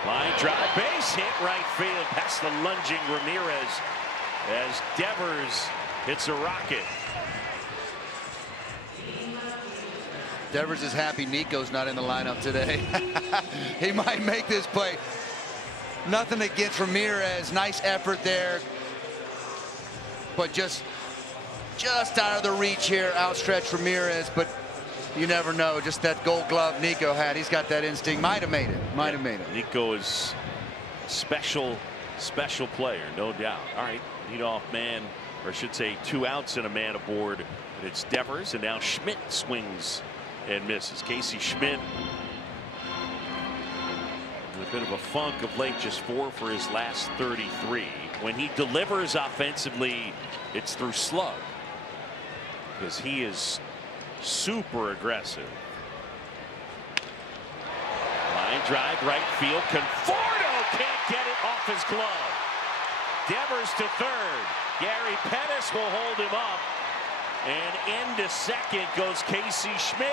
Line drive, base hit right field past the lunging Ramirez as Devers hits a rocket. Devers is happy Nico's not in the lineup today. He might make this play. Nothing against Ramirez. Nice effort there. But just out of the reach here, outstretched Ramirez. But you never know. Just that gold glove Nico had. He's got that instinct. Might have made it. Might have made it. Nico is a special player, no doubt. All right, leadoff man, or I should say 2 outs and a man aboard. And it's Devers, and now Schmidt swings and misses. Casey Schmidt in a bit of a funk of late, just 4 for his last 33. when he delivers offensively, it's through slug, because he is super aggressive. Line drive right field. Conforto can't get it off his glove. Devers to third. Gary Pettis will hold him up. And into second goes Casey Schmidt.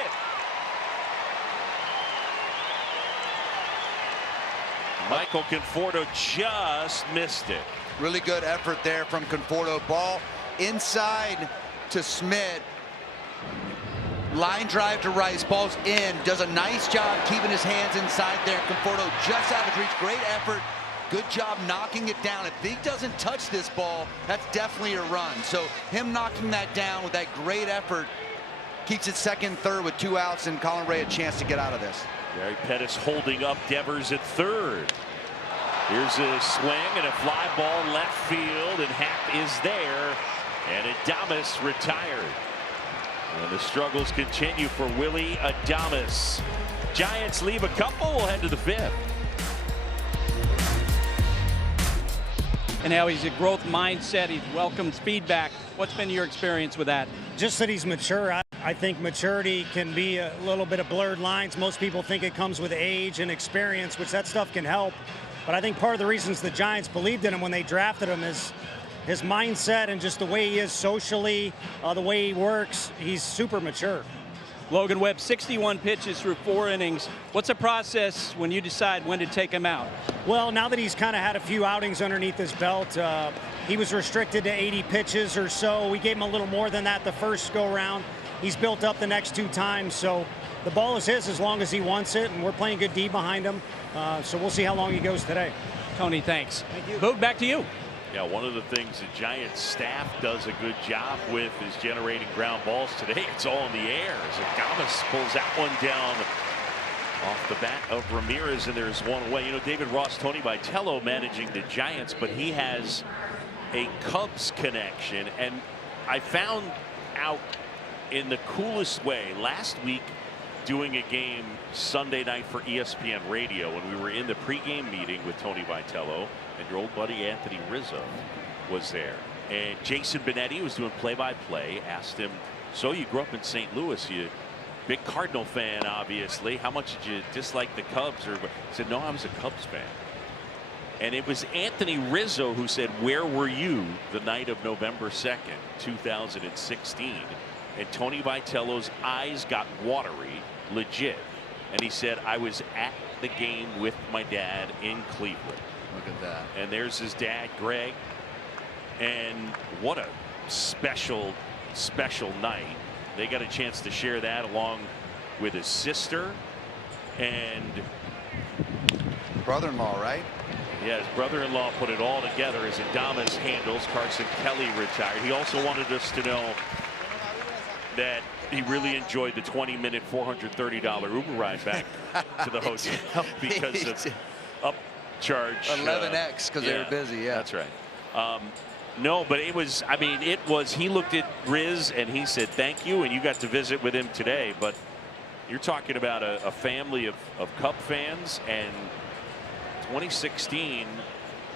Michael Conforto just missed it. Really good effort there from Conforto. Ball inside to Schmidt. Line drive to Rice. Ball's in. Does a nice job keeping his hands inside there. Conforto just out of reach. Great effort. Good job knocking it down. If he doesn't touch this ball, that's definitely a run. So him knocking that down with that great effort keeps it second, third with 2 outs, and Colin Ray a chance to get out of this. Gary Pettis holding up Devers at third. Here's a swing and a fly ball left field, and Happ is there, and Adames retired. And the struggles continue for Willy Adames. Giants leave a couple. We'll head to the 5th. And how he's a growth mindset. He welcomes feedback. What's been your experience with that? Just that he's mature. I think maturity can be a little bit of blurred lines. Most people think it comes with age and experience, which that stuff can help. But I think part of the reasons the Giants believed in him when they drafted him is his mindset and just the way he is socially, the way he works. He's super mature. Logan Webb, 61 pitches through 4 innings. What's the process when you decide when to take him out? Well, now that he's kind of had a few outings underneath his belt, he was restricted to 80 pitches or so. We gave him a little more than that the first go-round. He's built up the next 2 times, so the ball is his as long as he wants it, and we're playing good D behind him. So we'll see how long he goes today. Tony, thanks. Thank you. Boog, back to you. Yeah, one of the things the Giants staff does a good job with is generating ground balls. Today it's all in the air as Adames pulls that one down off the bat of Ramirez, and there's one away. You know, David Ross, Tony Vitello managing the Giants, but he has a Cubs connection, and I found out in the coolest way last week doing a game Sunday night for ESPN Radio when we were in the pregame meeting with Tony Vitello, and your old buddy Anthony Rizzo was there, and Jason Benetti was doing play-by-play. Asked him, so you grew up in St. Louis, you big Cardinal fan obviously, how much did you dislike the Cubs? Or he said, no, I was a Cubs fan. And it was Anthony Rizzo who said, where were you the night of November 2nd 2016? And Tony Vitello's eyes got watery, legit, and he said, I was at the game with my dad in Cleveland. Look at that. And there's his dad, Greg. And what a special, special night. They got a chance to share that along with his sister and Brother-in-law, right? yeah, his brother-in-law put it all together as Adames handles. Carson Kelly retired. He also wanted us to know that he really enjoyed the 20-minute $430 Uber ride back to the hotel because of upcharge 11x because they were busy. Yeah, that's right. No, but it was, I mean, it was, he looked at Riz and he said thank you, and you got to visit with him today. But you're talking about a family of Cub fans, and 2016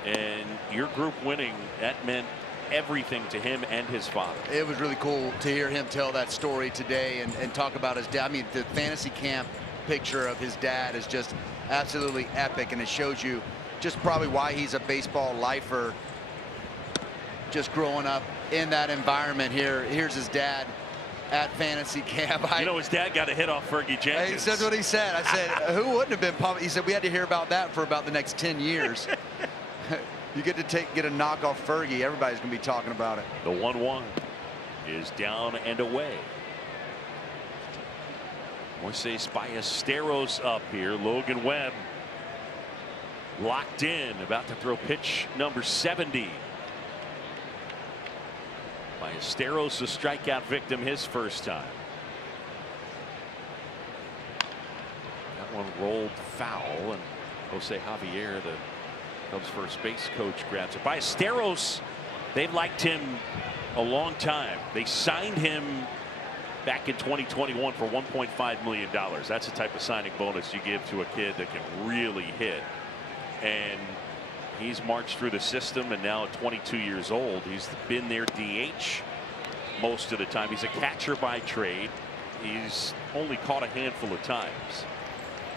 and your group winning, that meant everything to him and his father. It was really cool to hear him tell that story today and talk about his dad. I mean, the fantasy camp picture of his dad is just absolutely epic, and it shows you just probably why he's a baseball lifer, just growing up in that environment. Here's his dad at fantasy camp. You know, his dad got a hit off Fergie Jenkins. That's what he said. I said, who wouldn't have been pumped? He said, we had to hear about that for about the next 10 years. You get to get a knock off Fergie, everybody's going to be talking about it. The 1-1 is down and away. Moises Ballesteros up here. Logan Webb locked in, about to throw pitch number 70. Ballesteros, a strikeout victim his first time. That one rolled foul, and Jose Javier, the Cubs first base coach, grabs it. Ballesteros, they've liked him a long time. They signed him back in 2021 for $1.5 million. That's the type of signing bonus you give to a kid that can really hit. And He's marched through the system, and now at 22 years old, he's been their DH most of the time. He's a catcher by trade. He's only caught a handful of times.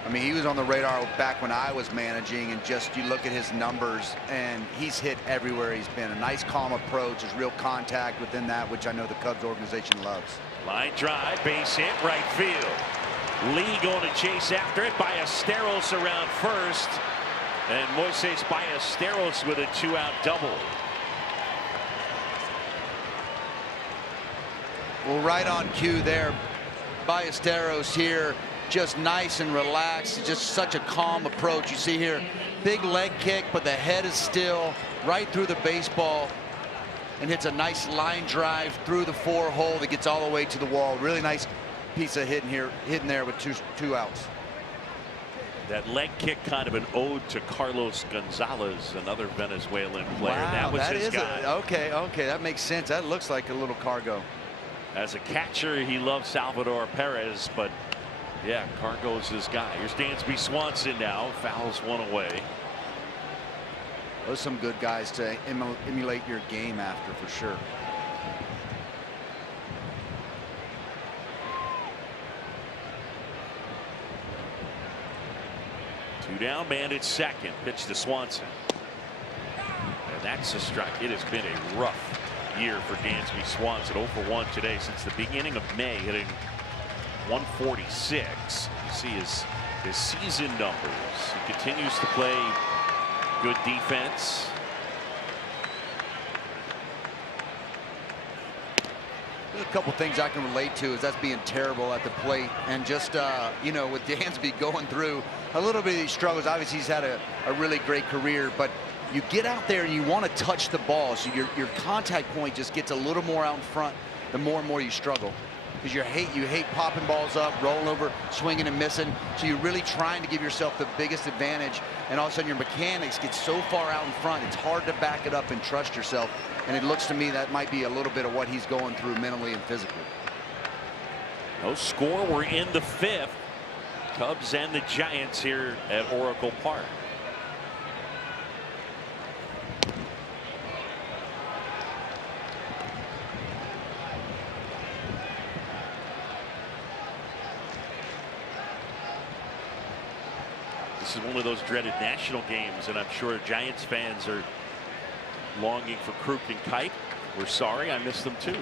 I mean, he was on the radar back when I was managing, and just you look at his numbers, and he's hit everywhere he's been. A nice, calm approach, there's real contact within that, which I know the Cubs organization loves. Line drive, base hit, right field. Lee going to chase after it. Ballesteros around first, and Moises Ballesteros with a 2-out double. Well, right on cue there. Ballesteros here, just nice and relaxed, just such a calm approach. You see here, big leg kick, but the head is still right through the baseball, and hits a nice line drive through the 4-hole that gets all the way to the wall. Really nice piece of hitting there with two outs. That leg kick, kind of an ode to Carlos Gonzalez, another Venezuelan player. Wow, that was his guy. Okay, that makes sense. That looks like a little cargo. As a catcher, he loves Salvador Perez, but yeah, Cargo's his guy. Here's Dansby Swanson now, fouls one away. Those are some good guys to emulate your game after, for sure. Two down, man at second. Pitch to Swanson. And that's a strike. It has been a rough year for Dansby Swanson. 0 for 1 today since the beginning of May, hitting 146. You see his season numbers. He continues to play good defense. There's a couple things I can relate to, is that's being terrible at the plate, and just you know, with Dansby going through a little bit of these struggles. Obviously he's had a really great career, but you get out there and you want to touch the ball, so your contact point just gets a little more out in front the more and more you struggle, because you hate popping balls up, rolling over, swinging and missing. So you're really trying to give yourself the biggest advantage, and all of a sudden your mechanics get so far out in front, it's hard to back it up and trust yourself. And it looks to me that might be a little bit of what he's going through mentally and physically. No score. We're in the 5th. Cubs and the Giants here at Oracle Park. This is one of those dreaded national games, and I'm sure Giants fans are longing for Kruk and Kite. We're sorry, I missed them too.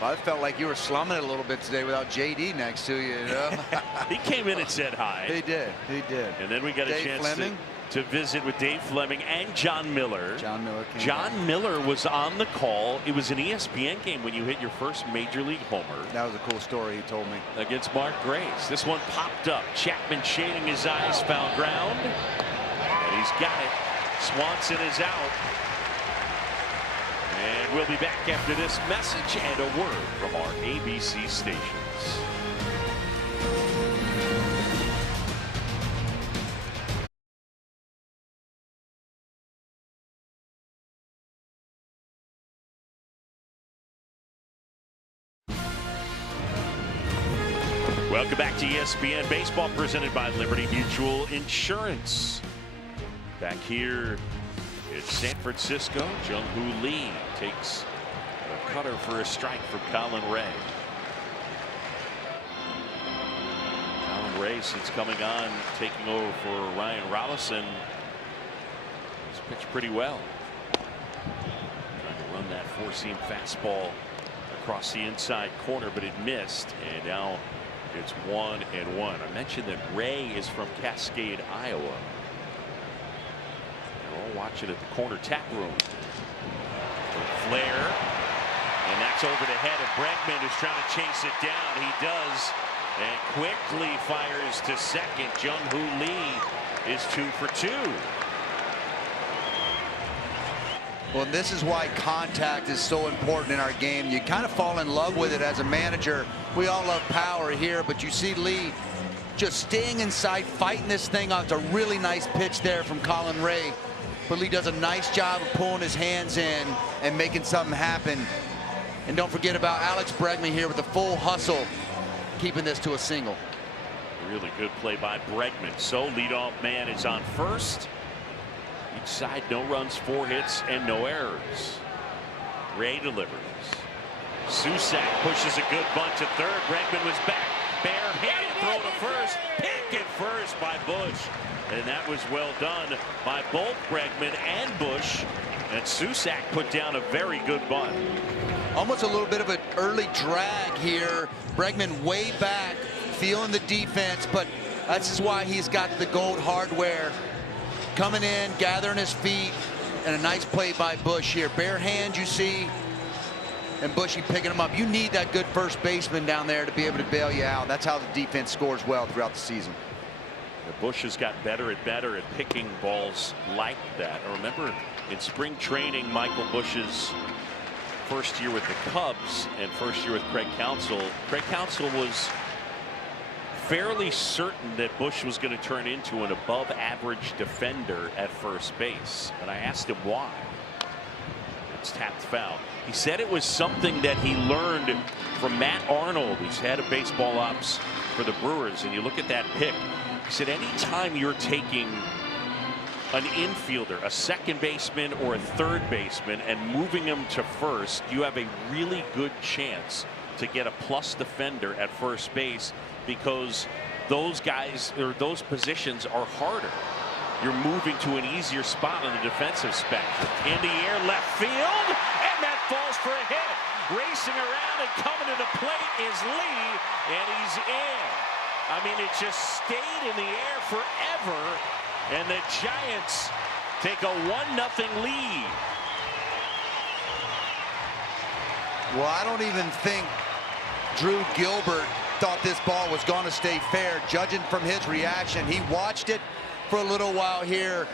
Well, I felt like you were slumming it a little bit today without JD next to you. He came in and said hi. He did. And then we got a chance to visit with Dave Fleming and John Miller. John Miller was on the call. It was an ESPN game when you hit your first major league homer. That was a cool story he told me. Against Mark Grace. This one popped up. Chapman shading his eyes, found ground. And he's got it. Swanson is out. And we'll be back after this message and a word from our ABC stations. Welcome back to ESPN Baseball, presented by Liberty Mutual Insurance. Back here in San Francisco, Jung-Hoo Lee takes a cutter for a strike from Colin Ray. Colin Ray, since coming on, taking over for Ryan Rollison, has pitched pretty well. Trying to run that four-seam fastball across the inside corner, but it missed, and now it's 1-1. I mentioned that Ray is from Cascade, Iowa. We'll watch it at the corner tap room. Flare, and that's over the head of Bregman, who's trying to chase it down. He does, and quickly fires to second. Jung-Hoo Lee is 2 for 2. Well, this is why contact is so important in our game. You kind of fall in love with it as a manager. We all love power here, but you see Lee just staying inside, fighting this thing off. It's a really nice pitch there from Colin Ray. But Lee does a nice job of pulling his hands in and making something happen. And don't forget about Alex Bregman here with the full hustle, keeping this to a single. Really good play by Bregman. So leadoff man is on first. Each side, no runs, 4 hits, and no errors. Ray delivers. Susac pushes a good bunt to third. Bregman was back. Barehanded throw to first. Pick at first by Bush. And that was well done by both Bregman and Bush. And Susac put down a very good bunt. Almost a little bit of an early drag here. Bregman way back, feeling the defense, but that's just why he's got the gold hardware. Coming in, gathering his feet, and a nice play by Bush here. Bare hand, you see, and Bushy picking him up. You need that good first baseman down there to be able to bail you out. That's how the defense scores well throughout the season. Bush has got better at picking balls like that. I remember in spring training, Michael Bush's first year with the Cubs and first year with Craig Counsell. Craig Counsell was fairly certain that Bush was going to turn into an above average defender at first base. And I asked him why. It's tapped foul. He said it was something that he learned from Matt Arnold, who's head of baseball ops for the Brewers. And you look at that pick. He said anytime you're taking an infielder, a second baseman or a third baseman, and moving him to first, you have a really good chance to get a plus defender at first base, because those guys or those positions are harder. You're moving to an easier spot on the defensive spectrum. In the air, left field, and that falls for a hit. Racing around and coming to the plate is Lee, and he's in. I mean, it just stayed in the air forever, and the Giants take a 1-0 lead. Well, I don't even think Drew Gilbert thought this ball was going to stay fair, judging from his reaction. He watched it for a little while here.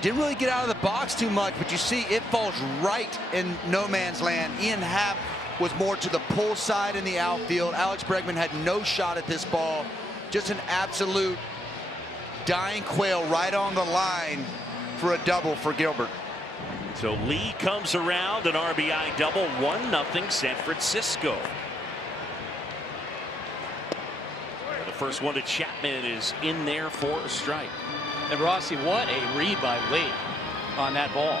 Didn't really get out of the box too much, but you see it falls right in no man's land. Ian Happ was more to the pull side in the outfield. Alex Bregman had no shot at this ball. Just an absolute dying quail right on the line for a double for Gilbert. So Lee comes around, an RBI double, 1-0 San Francisco. The first one to Chapman is in there for a strike. And Rossi, what a read by Lee on that ball.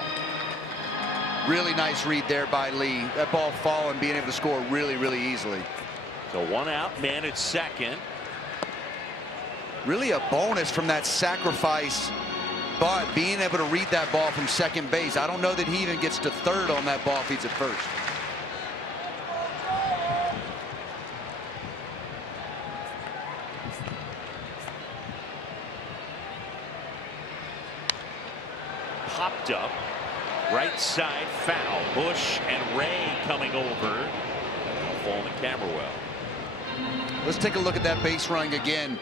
Really nice read there by Lee. That ball falling, being able to score really, really easily. So 1 out, man at second. Really a bonus from that sacrifice, but being able to read that ball from second base. I don't know that he even gets to third on that ball if he's at first. Popped up. Right side foul. Bush and Ray coming over. Falling to Camberwell. Let's take a look at that base running again.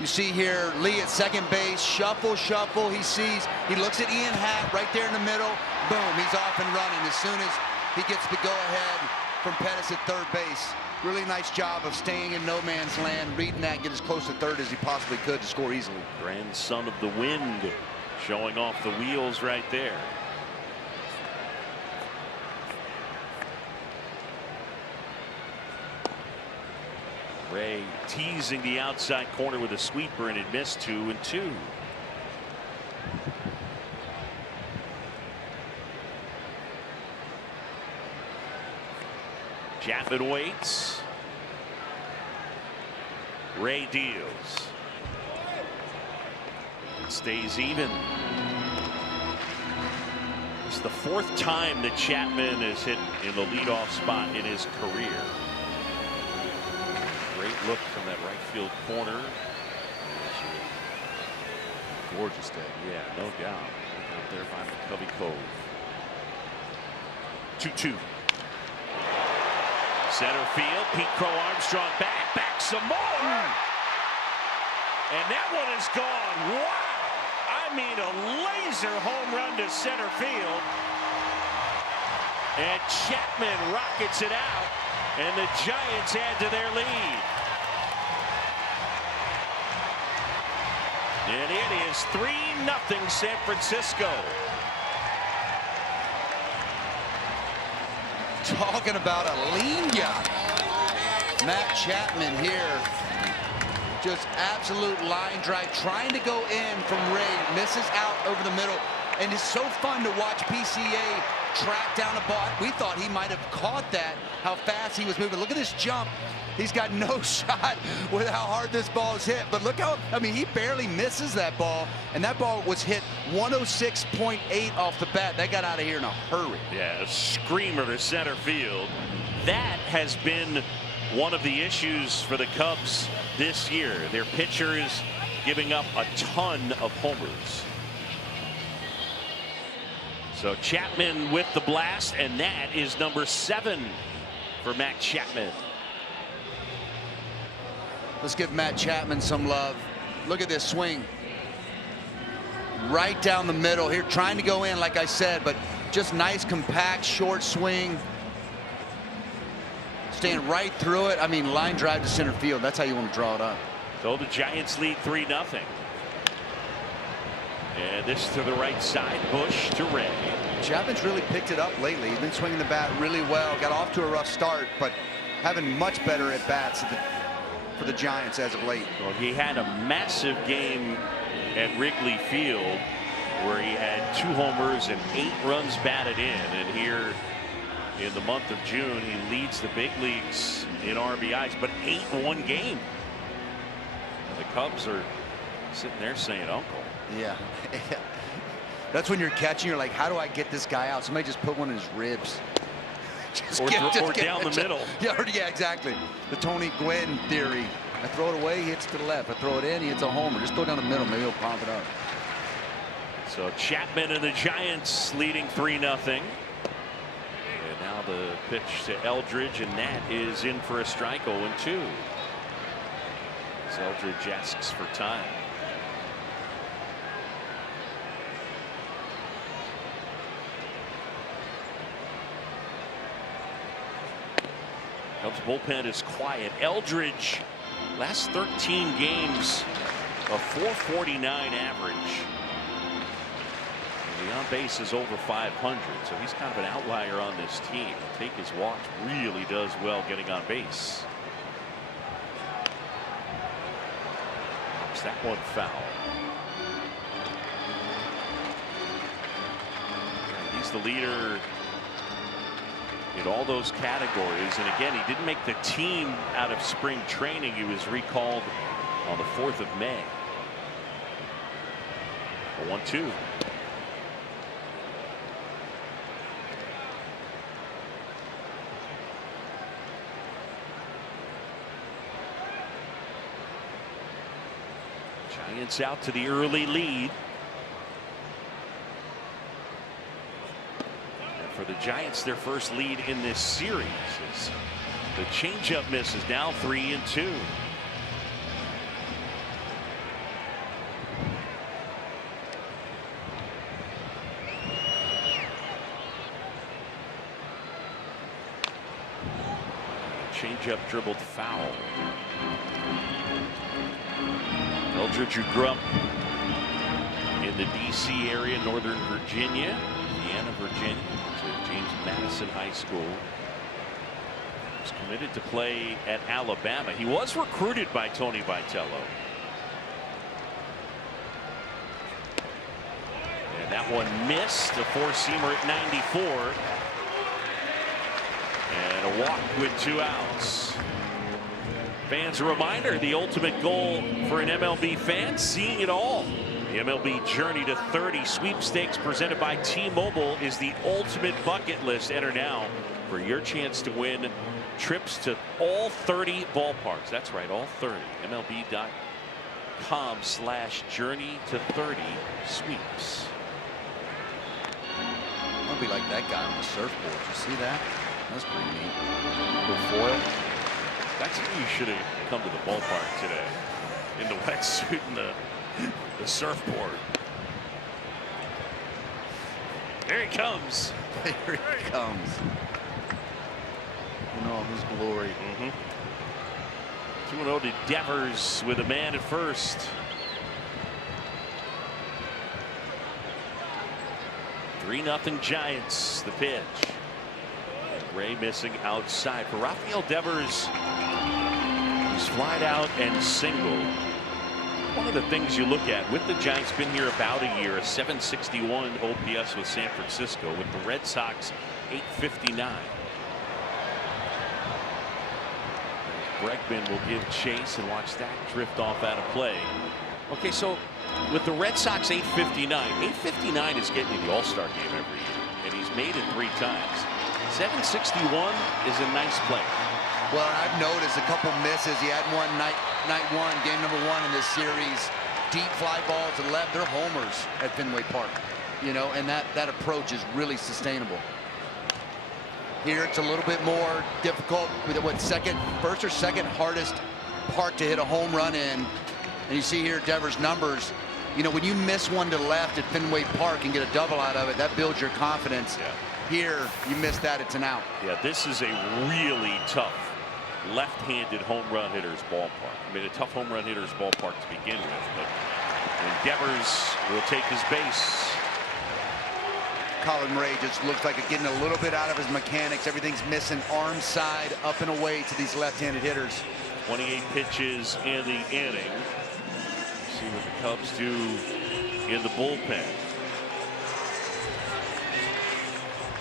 You see here Lee at second base, shuffle, shuffle. He sees, he looks at Ian Happ right there in the middle. Boom, he's off and running as soon as he gets the go ahead from Pettis at third base. Really nice job of staying in no man's land, reading that, get as close to third as he possibly could to score easily. Grandson of the wind showing off the wheels right there. Ray teasing the outside corner with a sweeper, and it missed 2-2. Chapman waits. Ray deals. It stays even. It's the 4th time that Chapman has hit in the leadoff spot in his career. Great look from that right field corner. Gorgeous day. Yeah, no doubt. Out there by McCovey Cove. 2-2. Center field. Pete Crow Armstrong back some more. And that one is gone. Wow. I mean, a laser home run to center field. And Chapman rockets it out. And the Giants add to their lead. And it is 3-0 San Francisco. Talking about a lean guy. Matt Chapman here. Just absolute line drive, trying to go in from Ray. Misses out over the middle. And it's so fun to watch PCA track down a ball. We thought he might have caught that, how fast he was moving. Look at this jump. He's got no shot with how hard this ball is hit. But look how, I mean, he barely misses that ball. And that ball was hit 106.8 off the bat. That got out of here in a hurry. Yeah, a screamer to center field. That has been one of the issues for the Cubs this year. Their pitchers giving up a ton of homers. So Chapman with the blast, and that is number 7 for Matt Chapman. Let's give Matt Chapman some love. Look at this swing. Right down the middle here, trying to go in, like I said, but just nice, compact, short swing. Staying right through it. I mean, line drive to center field. That's how you want to draw it up. So the Giants lead 3-0. And this to the right side, Bush to Ray. Chapman's really picked it up lately. He's been swinging the bat really well. Got off to a rough start, but having much better at bats for the Giants as of late. Well, he had a massive game at Wrigley Field where he had 2 homers and 8 runs batted in. And here in the month of June, he leads the big leagues in RBIs, but 8 in one game. And the Cubs are sitting there saying, "Uncle." Yeah. That's when you're catching, you're like, how do I get this guy out? Somebody just put one in his ribs. Or down the middle. Yeah, exactly. The Tony Gwynn theory. I throw it away, he hits to the left. I throw it in, he hits a homer. Just throw it down the middle, maybe he'll pump it up. So Chapman and the Giants leading 3-0. And now the pitch to Eldridge, and that is in for a strike, 0-2. As Eldridge asks for time. Cubs bullpen is quiet. Eldridge, last 13 games, a 449 average. And the on base is over 500, so he's kind of an outlier on this team. Take his walks, really does well getting on base. Pops that one foul. He's the leader in all those categories, and again, he didn't make the team out of spring training. He was recalled on the 4th of May. 1-2. Giants out to the early lead. For the Giants, their first lead in this series is the changeup misses. Now 3-2. Changeup dribbled foul. Eldridge, who grew up in the D.C. area, Northern Virginia, Indiana, Virginia, to James Madison High School. Was committed to play at Alabama. He was recruited by Tony Vitello. And that one missed. A four-seamer at 94. And a walk with 2 outs. Fans, a reminder, the ultimate goal for an MLB fan, seeing it all. The MLB Journey to 30 sweepstakes presented by T-Mobile is the ultimate bucket list. Enter now for your chance to win trips to all 30 ballparks. That's right, all 30. MLB.com/journey to 30 sweeps. I'll be like that guy on the surfboard. You see that? That's pretty neat. Little foil. That's who you should have come to the ballpark today. In the wetsuit and the surfboard. There he comes. Here he comes. In all his glory. 2-0 to Devers with a man at first. 3-0 Giants. The pitch. Ray missing outside for Rafael Devers. He's flied out and singled. one of the things you look at with the Giants, been here about a year, a 761 OPS with San Francisco, with the Red Sox 859. Bregman will give chase and watch that drift off out of play. Okay, so with the Red Sox 859 is getting you the All-Star game every year, and he's made it 3 times. 761 is a nice play. Well, I've noticed a couple misses. He had one night 1, game number 1 in this series. Deep fly balls to left. They're homers at Fenway Park, you know, and that approach is really sustainable. Here it's a little bit more difficult with what, first or second hardest park to hit a home run in. And you see here Devers' numbers. You know, when you miss one to left at Fenway Park and get a double out of it, that builds your confidence. Yeah. Here, you miss that, it's an out. Yeah, this is a really tough left-handed home run hitter's ballpark. I mean, a tough home run hitter's ballpark to begin with, but Devers will take his base. Colin Ray just looks like it's getting a little bit out of his mechanics. Everything's missing arm side, up and away to these left-handed hitters. 28 pitches in the inning. See what the Cubs do in the bullpen.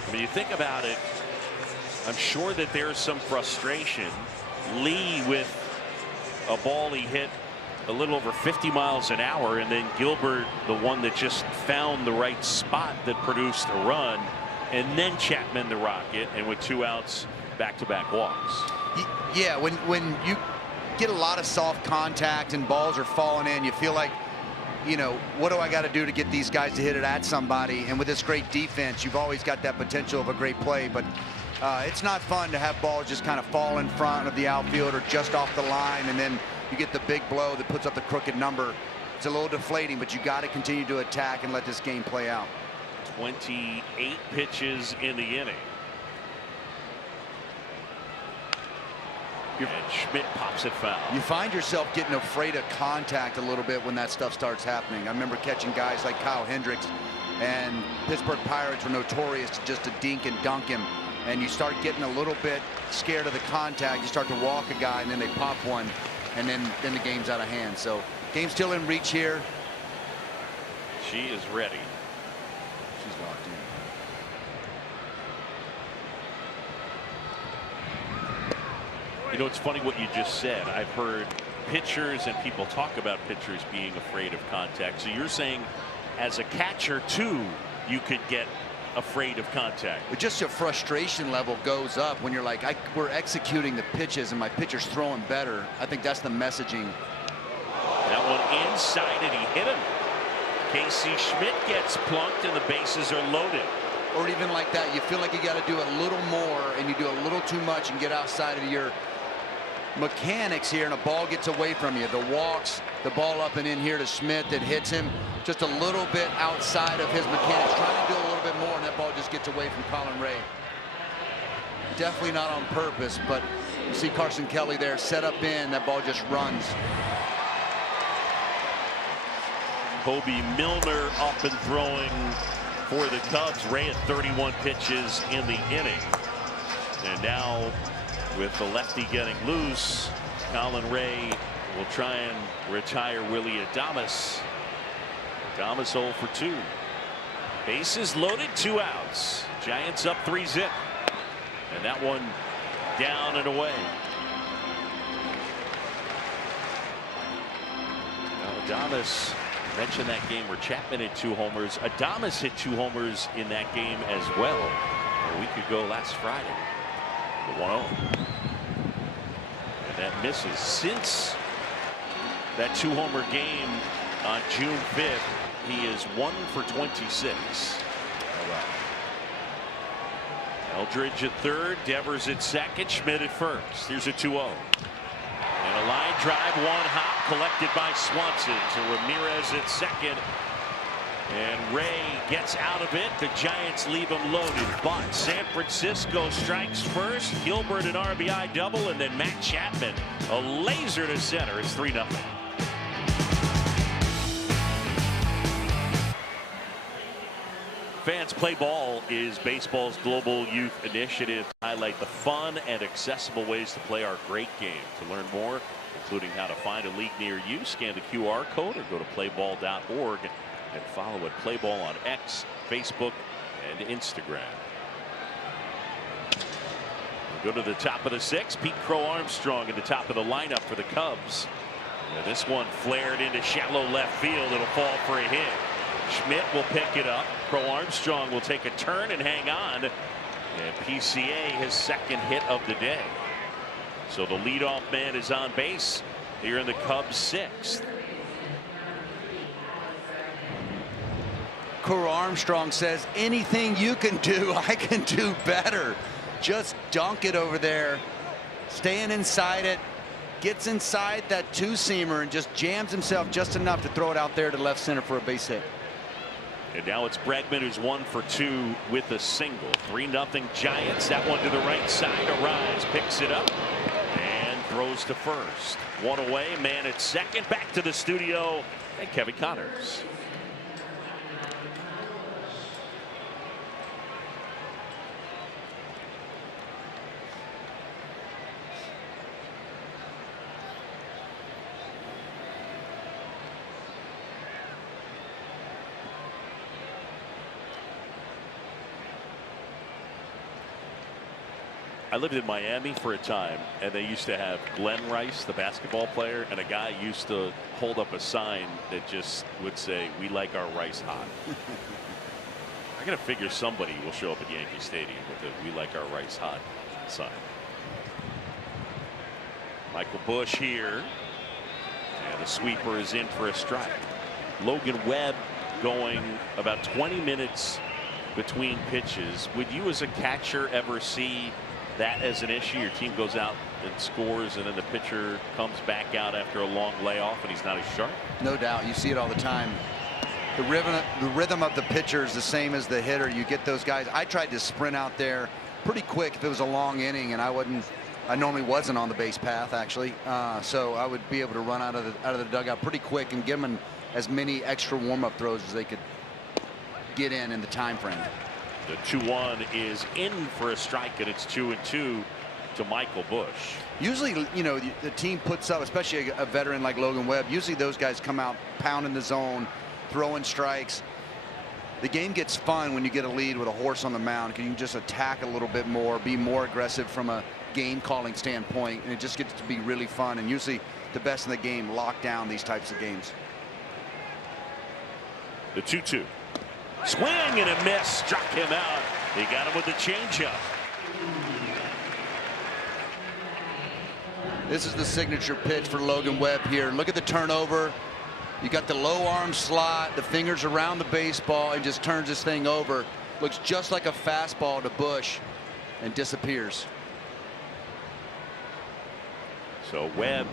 I mean, you think about it, I'm sure that there's some frustration. Lee with a ball he hit a little over 50 miles an hour, and then Gilbert, the one that just found the right spot that produced a run, and then Chapman the rocket, and with 2 outs, back-to-back walks. Yeah, when you get a lot of soft contact and balls are falling in, you feel like, you know, what do I got to do to get these guys to hit it at somebody? And with this great defense, you've always got that potential of a great play, but it's not fun to have balls just kind of fall in front of the outfield or just off the line, and then you get the big blow that puts up the crooked number. It's a little deflating, but you got to continue to attack and let this game play out. 28 pitches in the inning. And Schmidt pops it foul. You find yourself getting afraid of contact a little bit when that stuff starts happening. I remember catching guys like Kyle Hendricks, and Pittsburgh Pirates were notorious to dink and dunk him. And you start getting a little bit scared of the contact. You start to walk a guy, and then they pop one, and then the game's out of hand. So game's still in reach here. She is ready. She's locked in. You know, it's funny what you just said. I've heard pitchers and people talk about pitchers being afraid of contact. So you're saying as a catcher too, you could get afraid of contact. But just your frustration level goes up when you're like, we're executing the pitches and my pitcher's throwing better. I think that's the messaging. That one inside, and he hit him. Casey Schmidt gets plunked and the bases are loaded. Or even like that, you feel like you got to do a little more and you do a little too much and get outside of your mechanics here, and a ball gets away from you. The walks, the ball up and in here to Schmidt that hits him just a little bit outside of his mechanics, trying to do a little bit more, and that ball just gets away from Colin Ray. Definitely not on purpose, but you see Carson Kelly there set up in, that ball just runs. Kobe Milner up and throwing for the Cubs. Ray at 31 pitches in the inning, and now with the lefty getting loose, Colin Ray will try and retire Willy Adames. Adames 0 for 2. Bases loaded, 2 outs. Giants up 3-zip. And that one down and away. Now Adames, mentioned that game where Chapman hit 2 homers. Adames hit 2 homers in that game as well a week ago last Friday. The 1-0. And that misses. Since that 2-homer game on June 5th, he is 1 for 26. Eldridge at third, Devers at second, Schmidt at first. Here's a 2-0. And a line drive, 1 hop collected by Swanson to Ramirez at second. And Ray gets out of it. The Giants leave him loaded, but San Francisco strikes first. Gilbert an RBI double, and then Matt Chapman a laser to center. It's 3-0. Fans Play Ball is baseball's global youth initiative. highlight the fun and accessible ways to play our great game. To learn more, including how to find a league near you, scan the QR code or go to playball.org and follow at Playball on X, Facebook, and Instagram. We'll go to the top of the 6th. Pete Crow Armstrong at the top of the lineup for the Cubs. And this one flared into shallow left field. It'll fall for a hit. Schmidt will pick it up. Crow Armstrong will take a turn and hang on. And PCA his 2nd hit of the day. So the leadoff man is on base here in the Cubs 6th. Crow Armstrong says, anything you can do, I can do better. Just dunk it over there. Staying inside it. Gets inside that 2-seamer and just jams himself just enough to throw it out there to left center for a base hit. And now it's Bregman, who's 1 for 2 with a single. 3-0 Giants. That one to the right side. Arise picks it up and throws to first. 1 away. Man at second. Back to the studio and Kevin Connors. I lived in Miami for a time, and they used to have Glenn Rice, the basketball player, and a guy used to hold up a sign that just would say, "We like our rice hot." I gotta figure somebody will show up at Yankee Stadium with the "We like our rice hot" sign. Michael Busch here, and the sweeper is in for a strike. Logan Webb going about 20 minutes between pitches. Would you as a catcher ever see that as an issue? Your team goes out and scores, and then the pitcher comes back out after a long layoff and he's not as sharp? No doubt. You see it all the time. The rhythm of the pitcher is the same as the hitter. You get those guys. I tried to sprint out there pretty quick if it was a long inning, and I normally wasn't on the base path, actually. So I would be able to run out of the dugout pretty quick and give them as many extra warm-up throws as they could get in the time frame. The 2-1 is in for a strike, and it's 2-2 to Michael Busch. Usually, you know, the team puts up, especially a veteran like Logan Webb, usually those guys come out pounding the zone, throwing strikes. The game gets fun when you get a lead with a horse on the mound, because you can just attack a little bit more, be more aggressive from a game calling standpoint, and it just gets to be really fun. And usually the best in the game lock down these types of games. The 2-2. Swing and a miss, struck him out. He got him with the changeup. This is the signature pitch for Logan Webb here. Look at the turnover. You got the low arm slot, the fingers around the baseball, and just turns this thing over. Looks just like a fastball to Busch and disappears. So Webb,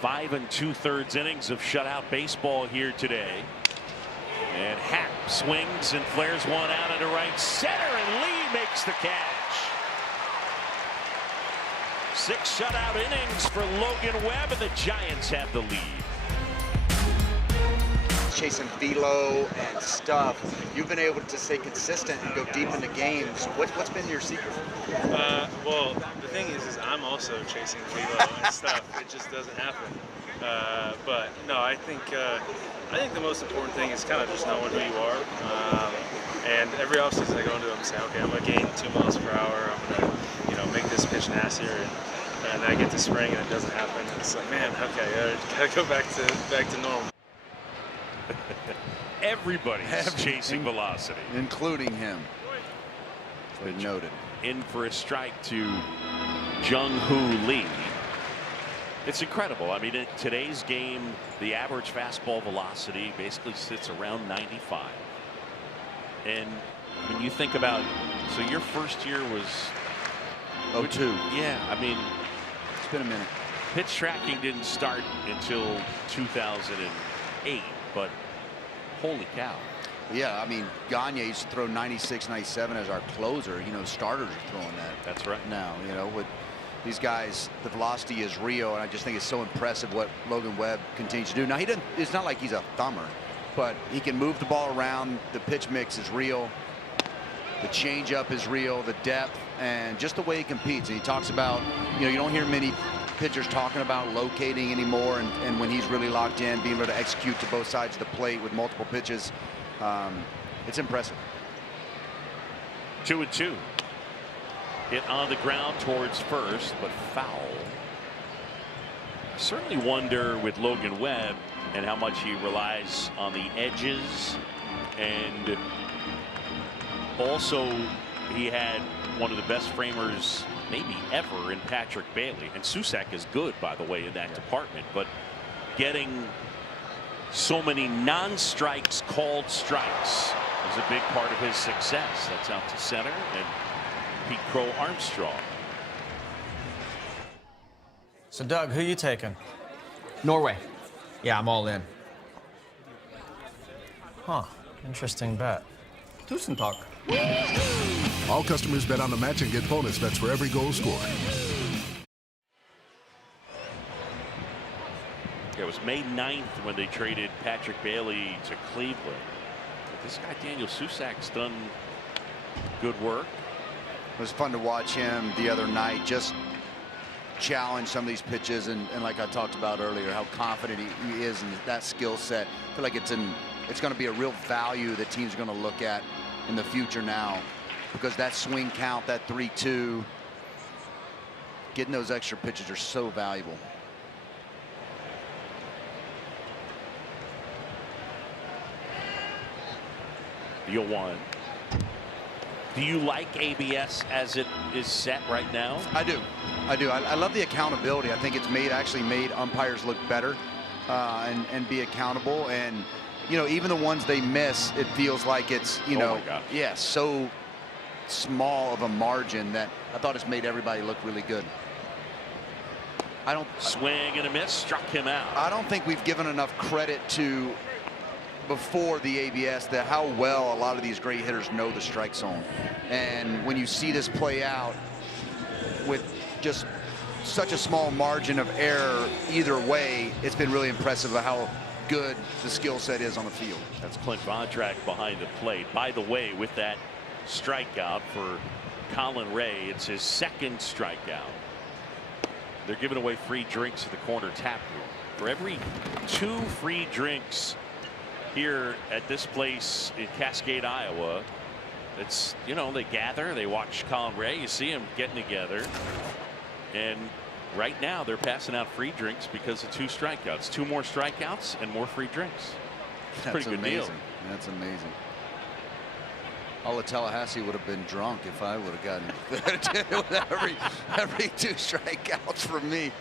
5 2/3 innings of shutout baseball here today. And Happ swings and flares one out into right center, and Lee makes the catch. 6 shutout innings for Logan Webb, and the Giants have the lead. Chasing velo and stuff. You've been able to stay consistent and go deep into games. What's been your secret? Well, the thing is I'm also chasing velo and stuff. It just doesn't happen. But no, I think the most important thing is kind of just knowing who you are. And every offseason I go into them and say, okay, I'm gonna gain 2 miles per hour. I'm gonna, make this pitch nastier. And I get to spring and it doesn't happen. And it's like, man, okay, I gotta go back to normal. Everybody's chasing velocity, including him. Been noted. In for a strike to Jung-Hoo Lee. It's incredible. I mean, in today's game, the average fastball velocity basically sits around 95. And when you think about, so your first year was 02. Yeah, I mean, it's been a minute. Pitch tracking didn't start until 2008, but holy cow. Yeah, I mean, Gagne used to throw 96, 97 as our closer. Starters are throwing that. That's right. Now, with these guys, the velocity is real, and I just think it's so impressive what Logan Webb continues to do. Now, he doesn't. It's not like he's a thumber, but he can move the ball around. The pitch mix is real. The changeup is real, the depth, and just the way he competes. And he talks about, you don't hear many pitchers talking about locating anymore, and when he's really locked in, being able to execute to both sides of the plate with multiple pitches, it's impressive. 2-2. Hit on the ground towards first, but foul. I certainly wonder with Logan Webb and how much he relies on the edges, and also he had one of the best framers maybe ever in Patrick Bailey, and Susac is good, by the way, in that department, but getting so many non-strikes called strikes is a big part of his success. That's out to center, and Pete Crow Armstrong. So Doug, who you taking? Norway. Yeah, I'm all in. Huh, interesting bet. Tusen talk. All customers bet on the match and get bonus bets for every goal scored. It was May 9th when they traded Patrick Bailey to Cleveland. But this guy Daniel Susac's done good work. It was fun to watch him the other night just challenge some of these pitches, and like I talked about earlier, how confident he is in that skill set. I feel like it's going to be a real value that teams are going to look at in the future now, because that swing count, that 3-2, getting those extra pitches are so valuable. The 0-1. Do you like ABS as it is set right now? I do. I love the accountability. I think it's actually made umpires look better and be accountable. And even the ones they miss, it feels like it's yeah, so small of a margin that I thought it's made everybody look really good. Swing and a miss, struck him out. I don't think we've given enough credit to, before the ABS, that how well a lot of these great hitters know the strike zone. And when you see this play out with just such a small margin of error either way, it's been really impressive of how good the skill set is on the field. That's Clint Vondrack behind the plate. By the way, with that strikeout for Colin Ray, it's his second strikeout. They're giving away free drinks at the corner tap room. For every 2 free drinks here at this place in Cascade, Iowa, it's, they gather, they watch Colin Ray, you see them getting together, and right now they're passing out free drinks because of 2 strikeouts. 2 more strikeouts and more free drinks. It's a pretty good deal. That's amazing. All of Tallahassee would have been drunk if I would have gotten every 2 strikeouts from me.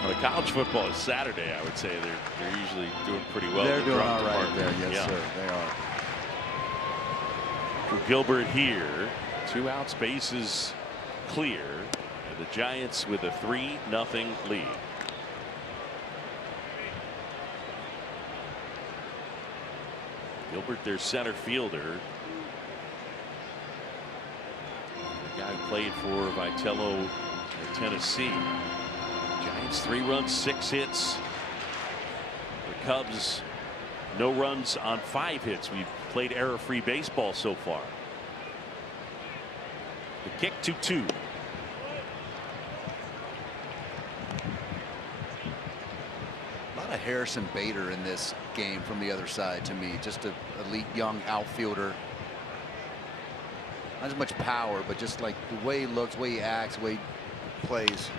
Well, the college football is Saturday. I would say they're usually doing pretty well. They're doing all right there. Yes, sir. They are. For Gilbert here, 2 outs, bases clear, and the Giants with a 3-0 lead. Gilbert, their center fielder, the guy who played for Vitello in Tennessee. Giants 3 runs, 6 hits. The Cubs no runs on 5 hits. We've played error-free baseball so far. The kick 2-2. A lot of Harrison Bader in this game from the other side to me. Just an elite young outfielder. Not as much power, but just like the way he looks, the way he acts, the way he plays.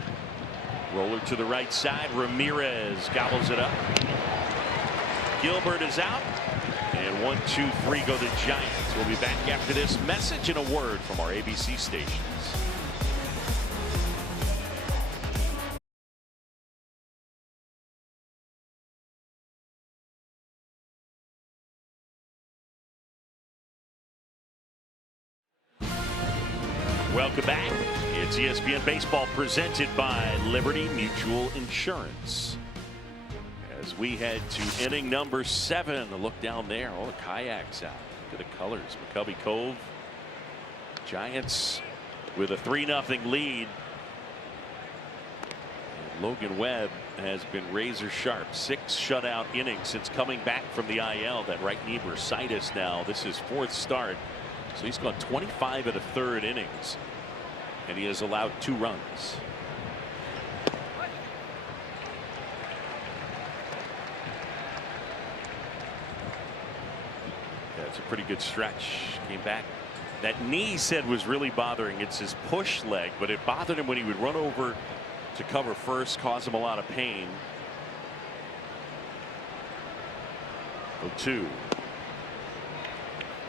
Roller to the right side. Ramirez gobbles it up. Gilbert is out. And 1-2-3 go the Giants. We'll be back after this message and a word from our ABC stations. Welcome back. It's ESPN Baseball presented by Liberty Mutual Insurance. As we head to inning number 7, a look down there, all the kayaks out. Look at the colors. McCovey Cove. Giants with a 3-0 lead. And Logan Webb has been razor sharp. 6 shutout innings since coming back from the IL. That right knee bursitis now. This is 4th start. So he's gone 25 1/3 innings. And he has allowed 2 runs. Yeah, it's a pretty good stretch. Came back. That knee he said was really bothering. It's his push leg, but it bothered him when he would run over to cover first, cause him a lot of pain. 0-2.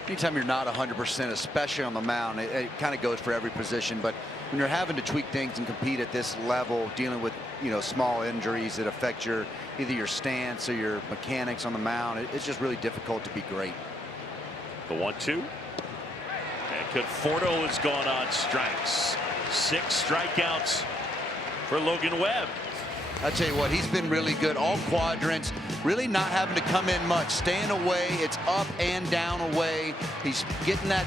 Anytime you're not 100%, especially on the mound, it kind of goes for every position. But when you're having to tweak things and compete at this level, dealing with small injuries that affect either your stance or your mechanics on the mound, it's just really difficult to be great. The 1-2. And Conforto has gone on strikes. 6 strikeouts for Logan Webb. I tell you what, he's been really good. All quadrants, really not having to come in much, staying away. It's up and down away. He's getting that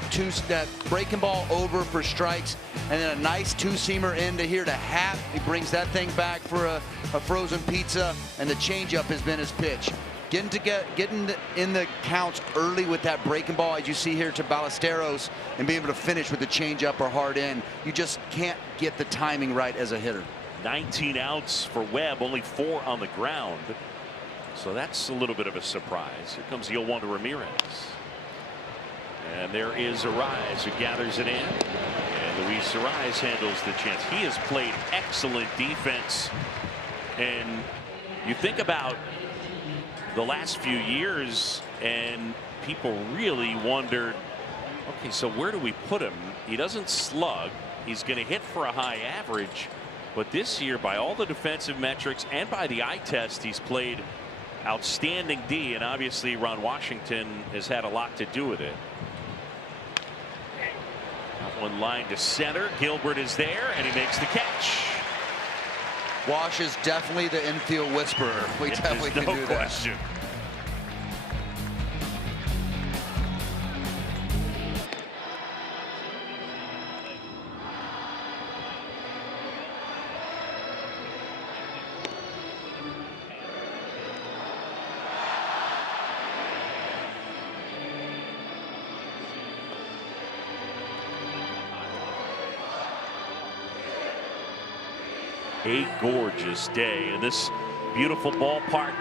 breaking ball over for strikes, and then a nice 2-seamer into here to Happ. He brings that thing back for a frozen pizza, and the changeup has been his pitch. Getting in the counts early with that breaking ball, as you see here, to Ballesteros, and being able to finish with the changeup or hard in. You just can't get the timing right as a hitter. 19 outs for Webb, only 4 on the ground. So that's a little bit of a surprise. Here comes the 0-1 to Ramirez. And there is Arise who gathers it in. And Luis Arise handles the chance. He has played excellent defense. And you think about the last few years, and people really wondered, okay, so where do we put him? He doesn't slug. He's going to hit for a high average. But this year, by all the defensive metrics and by the eye test, he's played outstanding D. And obviously, Ron Washington has had a lot to do with it. That one line to center. Gilbert is there, and he makes the catch. Wash is definitely the infield whisperer. We definitely can do that. No question. A gorgeous day in this beautiful ballpark,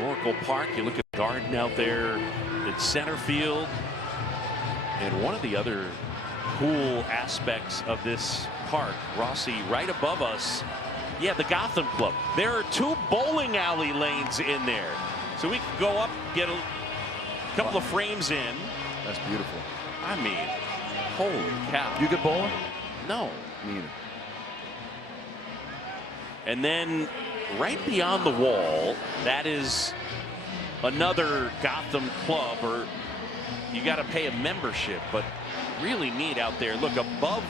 Oracle Park. You look at the garden out there in center field. And one of the other cool aspects of this park, Rossi, right above us, yeah, the Gotham Club. There are 2 bowling alley lanes in there. So we can go up, get a couple of frames in. That's beautiful. I mean, holy cow. You good bowling? No. Me either. And then right beyond the wall, that is another Gotham club, or you got to pay a membership, but really neat out there. Look above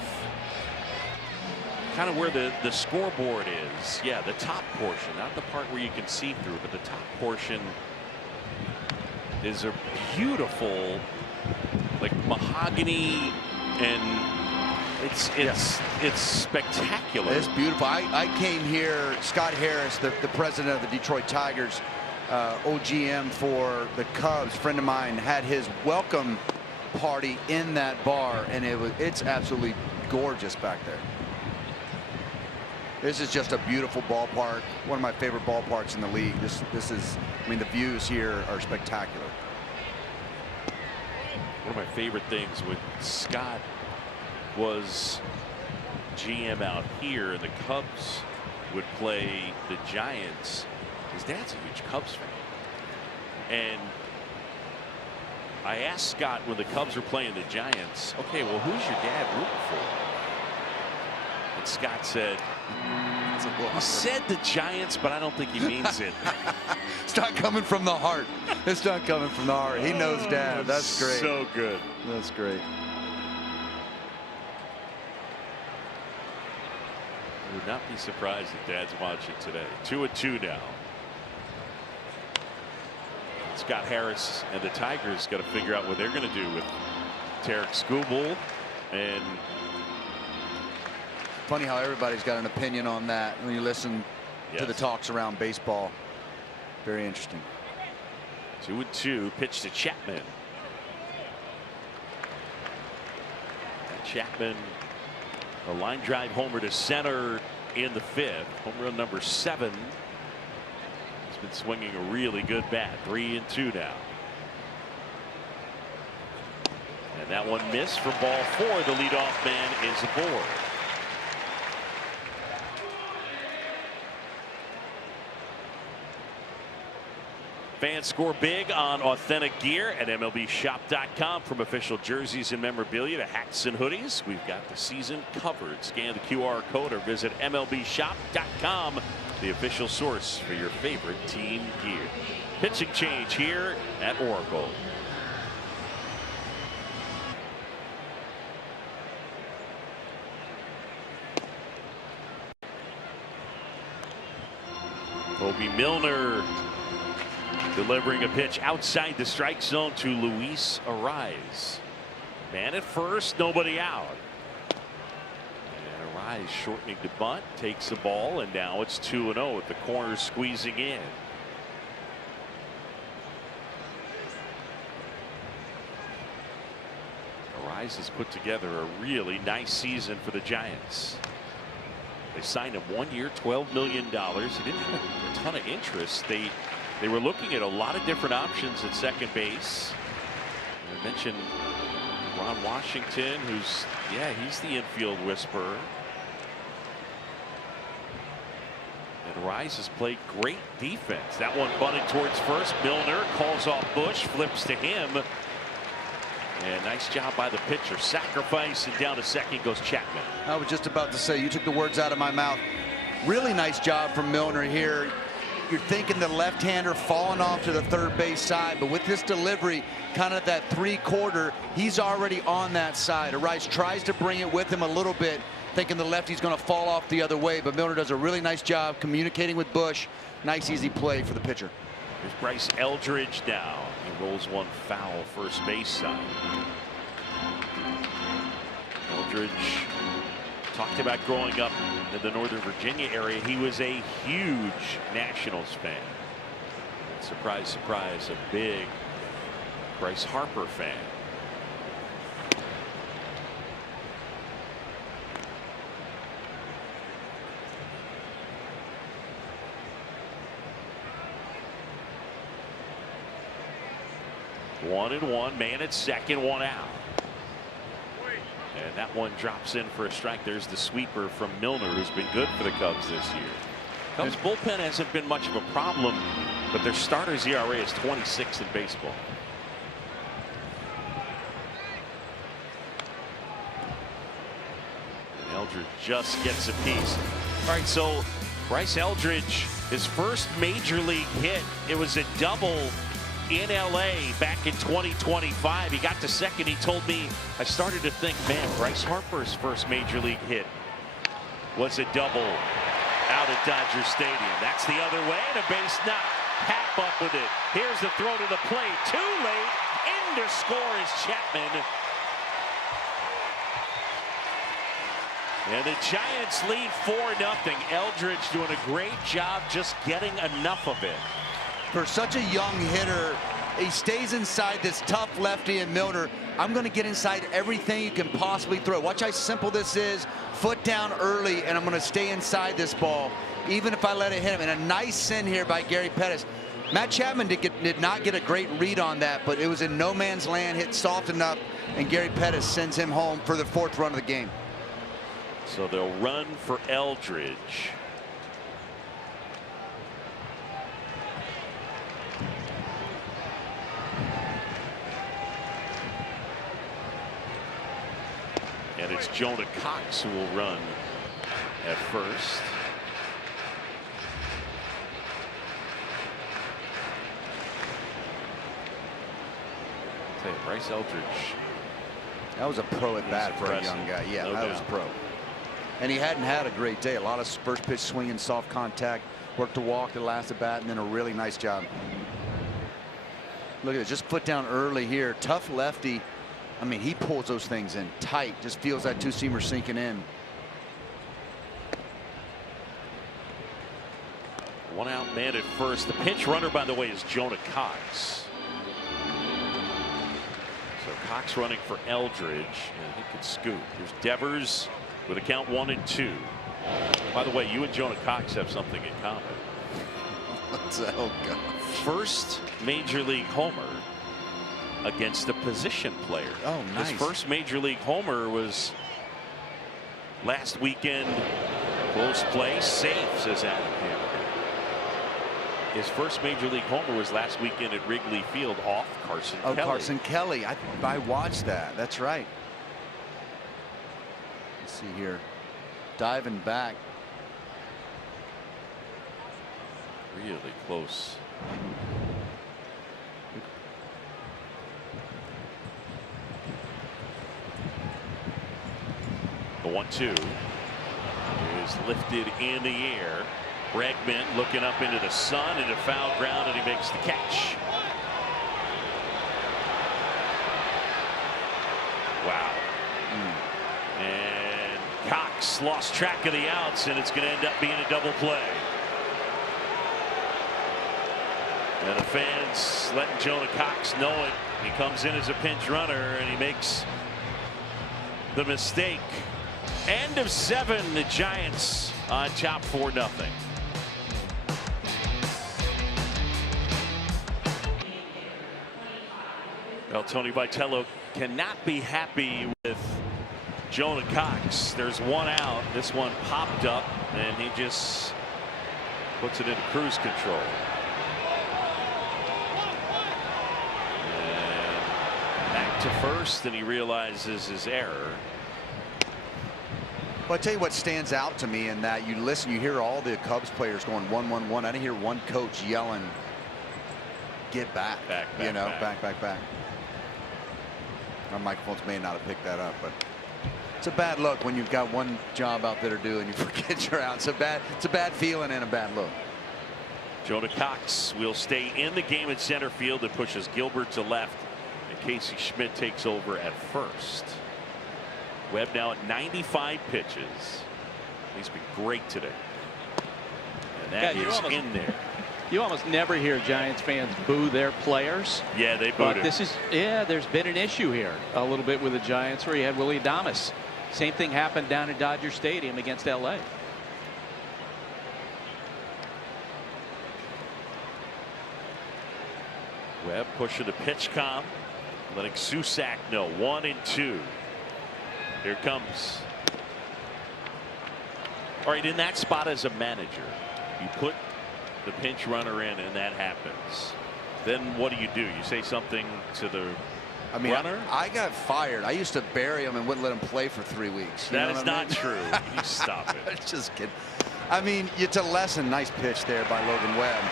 kind of where the scoreboard is. Yeah, the top portion, not the part where you can see through, but the top portion is a beautiful, like, mahogany, and it's spectacular. It's beautiful. I came here, Scott Harris, the president of the Detroit Tigers, OGM for the Cubs, friend of mine, had his welcome party in that bar, and it's absolutely gorgeous back there. This is just a beautiful ballpark, one of my favorite ballparks in the league. This is, I mean, the views here are spectacular. One of my favorite things when Scott was GM out here and the Cubs would play the Giants, his dad's a huge Cubs fan. And I asked Scott when the Cubs were playing the Giants, okay, well, who's your dad rooting for? And Scott said, he said the Giants, but I don't think he means it. It's not coming from the heart. It's not coming from the heart. He knows Dad. That's great. So good. That's great. I would not be surprised if Dad's watching today. 2-2 now. Scott Harris and the Tigers got to figure out what they're going to do with Tarek Skubal. And funny how everybody's got an opinion on that when you listen to the talks around baseball. Very interesting. 2-2. Pitch to Chapman. Chapman, a line drive homer to center in the 5th. Home run number 7. He's been swinging a really good bat. 3-2 now. And that one missed for ball 4. The leadoff man is aboard. Fans score big on authentic gear at MLBshop.com. From official jerseys and memorabilia to hats and hoodies, we've got the season covered. Scan the QR code or visit MLBshop.com, the official source for your favorite team gear. Pitching change here at Oracle. Kobe Milner delivering a pitch outside the strike zone to Luis Ariz. Man at first, nobody out. And Ariz shortening the bunt, takes the ball, and now it's 2-0 with the corners squeezing in. Ariz has put together a really nice season for the Giants. They signed him 1 year, $12 million. He didn't have a ton of interest. They were looking at a lot of different options at second base. I mentioned Ron Washington, who's, he's the infield whisperer. And Ariz has played great defense. That one bunted towards first. Milner calls off Bush, flips to him. And nice job by the pitcher. Sacrifice, and down to second goes Chapman. I was just about to say, you took the words out of my mouth. Really nice job from Milner here. You're thinking the left-hander falling off to the third base side, but with this delivery, kind of that 3/4, he's already on that side. Ariz tries to bring it with him a little bit, thinking the lefty's going to fall off the other way, but Milner does a really nice job communicating with Bush. Nice, easy play for the pitcher. Here's Bryce Eldridge now. He rolls one foul first base side. Eldridge talked about growing up in the Northern Virginia area. He was a huge Nationals fan. And surprise, surprise, a big Bryce Harper fan. One and one, man at second, one out. And that one drops in for a strike. There's the sweeper from Milner, who's been good for the Cubs this year. Cubs bullpen hasn't been much of a problem, but their starters ERA is 26 in baseball. And Eldridge just gets a piece. All right, so Bryce Eldridge, his first major league hit, it was a double in LA back in 2025. He got to second. He told me, I started to think, man, Bryce Harper's first major league hit was a double out at Dodger Stadium. That's the other way, and a base knock. Hap up with it. Here's the throw to the plate. Too late. In to score is Chapman. And the Giants lead 4-0. Eldridge doing a great job just getting enough of it. For such a young hitter, he stays inside this tough lefty and Milner. I'm going to get inside everything you can possibly throw. Watch how simple this is. Foot down early, and I'm going to stay inside this ball, even if I let it hit him. And a nice send here by Gary Pettis. Matt Chapman did not get a great read on that, but it was in no man's land, hit soft enough, and Gary Pettis sends him home for the 4th run of the game. So they'll run for Eldridge. And it's Jonah Cox who will run at first. I'll tell you, Bryce Eldridge. That was a pro at bat for a young guy. Yeah, that was a pro. And he hadn't had a great day. A lot of first pitch swinging, soft contact, worked to walk the last at bat, and then a really nice job. Look at it, just foot down early here. Tough lefty. I mean, he pulls those things in tight, just feels that two-seamer sinking in. One out man at first. The pinch runner, by the way, is Jonah Cox. So Cox running for Eldridge, and he could scoop. Here's Devers with a count 1-2. By the way, you and Jonah Cox have something in common. Oh, God. First major league homer against a position player. Oh, nice. His first major league homer was last weekend. Close play, safe, says Adam Hammer. His first major league homer was last weekend at Wrigley Field off Carson Kelly. Oh, Carson Kelly. I watched that. That's right. Let's see here. Diving back. Really close. The 1-2 is lifted in the air. Bregman looking up into the sun into foul ground, and he makes the catch. Wow. And Cox lost track of the outs, and it's going to end up being a double play. And the fans letting Jonah Cox know it. He comes in as a pinch runner, and he makes the mistake. End of 7. The Giants on top 4-0. Well, Tony Vitello cannot be happy with Jonah Cox. There's one out. This one popped up, and he just puts it into cruise control. And back to first, and he realizes his error. Well, I tell you what stands out to me in that you listen, you hear all the Cubs players going 1-1-1. I didn't hear one coach yelling, "Get back!" Back. Our microphones may not have picked that up, but it's a bad look when you've got one job out there to do and you forget you're out. It's a bad feeling and a bad look. Jonah Cox will stay in the game at center field and pushes Gilbert to left, and Casey Schmidt takes over at first. Webb now at 95 pitches. He's been great today. And that is in there. You almost never hear Giants fans boo their players. Yeah, they booed but him. This is, there's been an issue here a little bit with the Giants where you had Willie Adames. Same thing happened down at Dodger Stadium against LA. Webb pushing the pitch count, letting Susac know 1-2. Here comes. All right, in that spot as a manager, you put the pinch runner in and that happens. Then what do? You say something to the runner? I got fired. I used to bury him and wouldn't let him play for 3 weeks. That is not true. You stop it. Just kidding. I mean, it's a lesson. Nice pitch there by Logan Webb.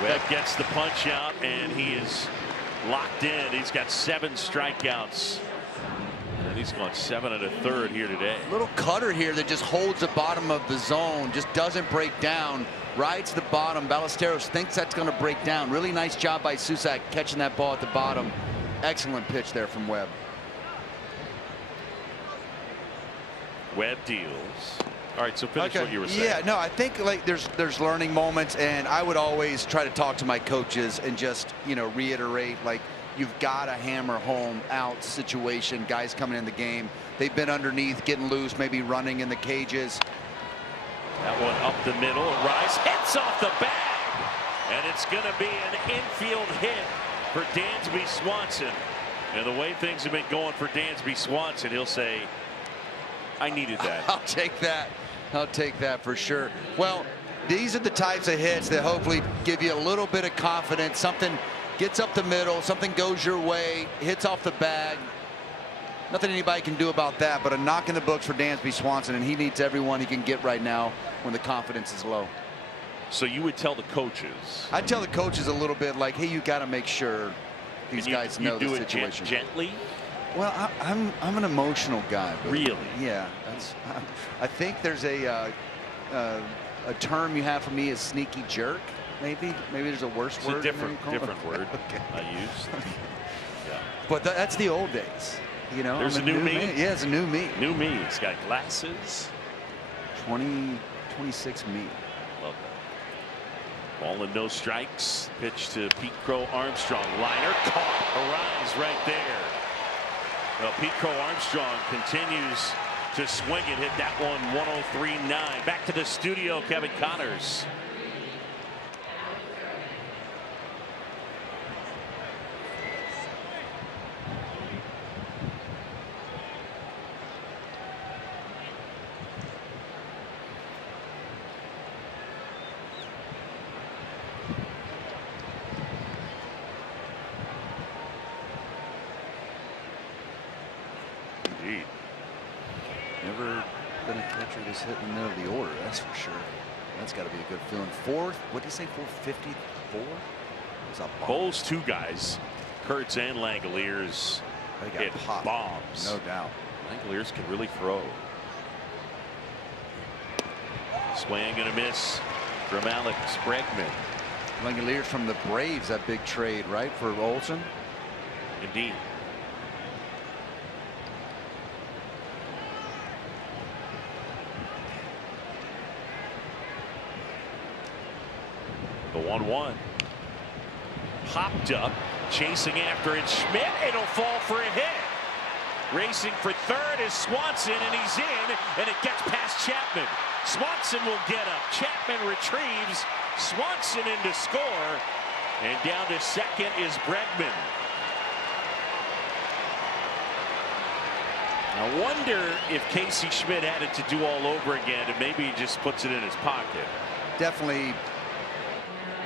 Webb gets the punch out, and he is locked in. He's got 7 strikeouts. And he's gone 7 1/3 here today. Little cutter here that just holds the bottom of the zone, just doesn't break down, rides the bottom. Ballesteros thinks that's going to break down. Really nice job by Susac catching that ball at the bottom. Excellent pitch there from Webb. Webb deals. All right, so finish what you were saying. Yeah, no, I think like there's learning moments, and I would always try to talk to my coaches and just reiterate, like, you've got to hammer home out situation. Guys coming in the game, they've been underneath, getting loose, maybe running in the cages. That one up the middle. Rice hits off the bag, and it's going to be an infield hit for Dansby Swanson. And the way things have been going for Dansby Swanson, he'll say, I needed that. I'll take that. I'll take that for sure. Well, these are the types of hits that hopefully give you a little bit of confidence. Something gets up the middle, something goes your way, hits off the bag. Nothing anybody can do about that, but a knock in the books for Dansby Swanson, and he needs everyone he can get right now when the confidence is low. So you would tell the coaches? I'd tell the coaches a little bit like, hey, you got to make sure these guys know the situation. You do it gently? Well, I'm an emotional guy. But really? Yeah. I think there's a term you have for me is sneaky jerk. Maybe there's a worse word. It's a different word okay. I used. Yeah. But that's the old days. There's a new me. Yeah, it's a new me. New me. He's got glasses. 26 me. Love that. Ball and no strikes. Pitch to Pete Crow Armstrong. Liner caught. Arise right there. Well, Pete Crow Armstrong continues to swing and hit that one 103.9. Back to the studio, Kevin Connors. Indeed. Never been a catcher that's hit in the middle of the order, that's for sure. That's got to be a good feeling. What did you say, 454? Was a bomb. Bowles, two guys, Kurtz and Langoliers, hit popped. bombs. No doubt. Langoliers can really throw. Swing and a miss from Alex Bregman. Langoliers from the Braves, that big trade, right, for Olsen? Indeed. The 1-1. Popped up, chasing after it. Schmidt, it'll fall for a hit. Racing for third is Swanson, and he's in, and it gets past Chapman. Swanson will get up. Chapman retrieves. Swanson in to score, and down to second is Bregman. I wonder if Casey Schmidt had it to do all over again, and maybe he just puts it in his pocket. Definitely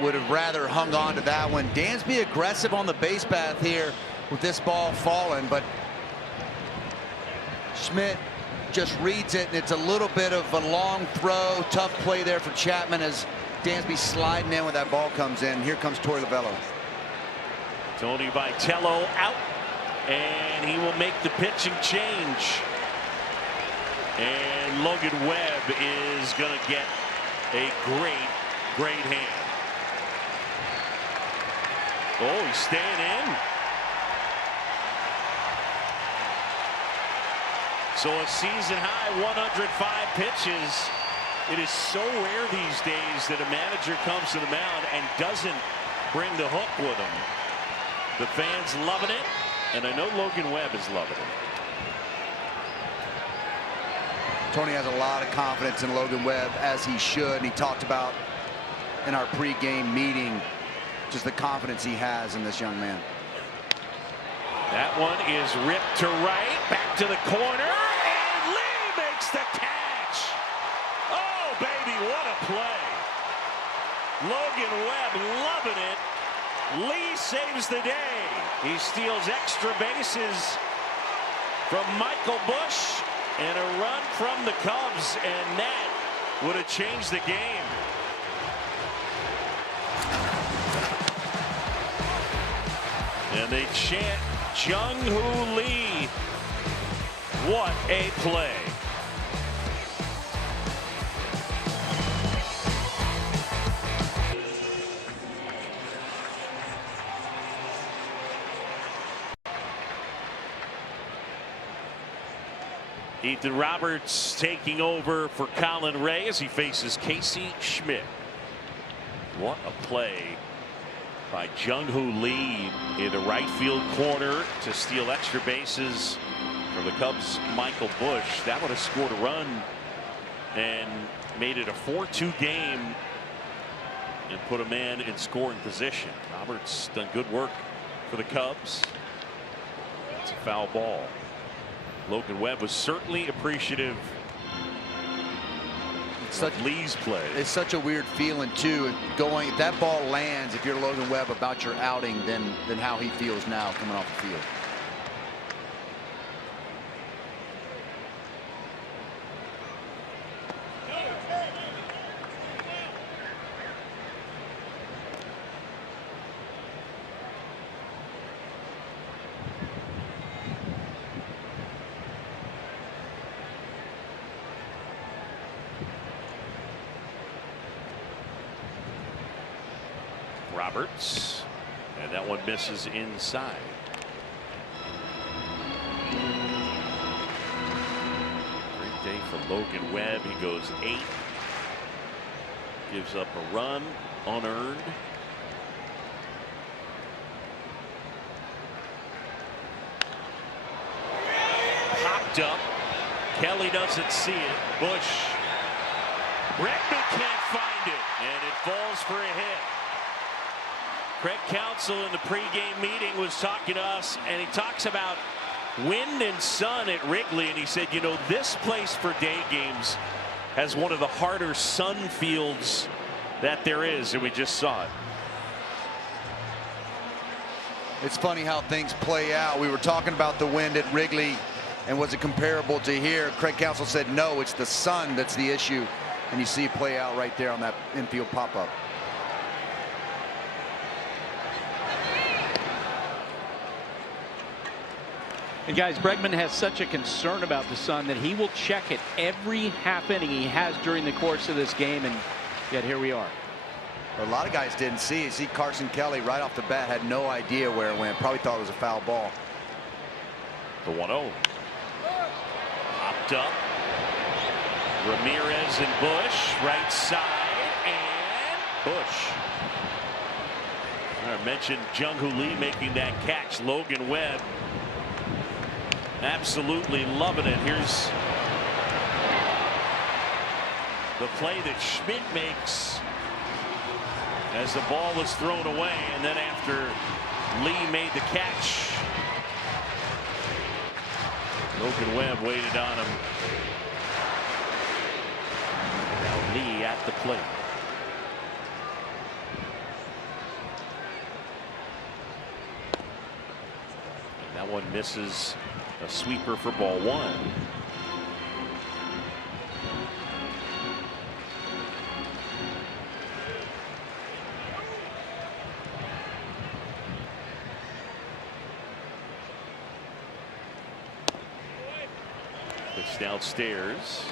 would have rather hung on to that one. Dansby aggressive on the base path here with this ball falling, but Schmidt just reads it, and it's a little bit of a long throw. Tough play there for Chapman as Dansby sliding in when that ball comes in. Here comes Torey Lovullo. Tony Vitello out, and he will make the pitching change. And Logan Webb is going to get a great hand. Oh, he's staying in. So a season high 105 pitches. It is so rare these days that a manager comes to the mound and doesn't bring the hook with him. The fans loving it, and I know Logan Webb is loving it. Tony has a lot of confidence in Logan Webb, as he should. And he talked about in our pregame meeting just the confidence he has in this young man. That one is ripped to right, back to the corner, and Lee makes the catch. Oh, baby, what a play. Logan Webb loving it. Lee saves the day. He steals extra bases from Michael Busch, and a run from the Cubs, and that would have changed the game. And they chant Jung-Hoo Lee. What a play. Ethan Roberts taking over for Colin Ray as he faces Casey Schmidt. What a play by Jung-Hoo Lee in the right field corner to steal extra bases from the Cubs' Michael Busch. That would have scored a run and made it a 4-2 game and put a man in scoring position. Roberts done good work for the Cubs. It's a foul ball. Logan Webb was certainly appreciative of Lee's play. It's such a weird feeling too, going if that ball lands, if you're Logan Webb, about your outing than how he feels now coming off the field. Roberts, and that one misses inside. Great day for Logan Webb. He goes 8. gives up a run unearned. Popped up. Kelly doesn't see it. Bush. Bregman can't find it, and it falls for a hit. Craig Counsell in the pregame meeting was talking to us, and he talks about wind and sun at Wrigley, and he said, you know, this place for day games has one of the harder sun fields that there is, and we just saw it. It's funny how things play out. We were talking about the wind at Wrigley, and was it comparable to here? Craig Counsell said no, it's the sun that's the issue, and you see it play out right there on that infield pop-up. And guys, Bregman has such a concern about the sun that he will check it every half inning he has during the course of this game, and yet here we are. A lot of guys didn't see it. See Carson Kelly right off the bat had no idea where it went. Probably thought it was a foul ball. The 1-0. Popped up. Ramirez and Bush, right side, and Bush. I mentioned Jung-Hoo Lee making that catch. Logan Webb absolutely loving it. Here's the play that Schmidt makes as the ball was thrown away, and then after Lee made the catch, Logan Webb waited on him. Now Lee at the plate. And that one misses. A sweeper for ball one. It's downstairs.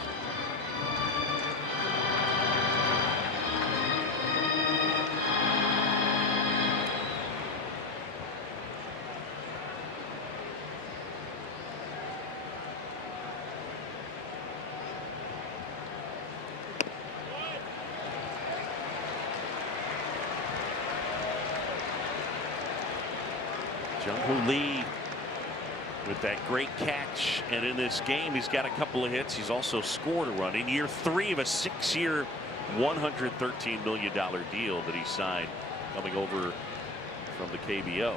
Jung-Hoo Lee with that great catch, and in this game he's got a couple of hits. He's also scored a run in year 3 of a 6-year $113 million deal that he signed coming over from the KBO.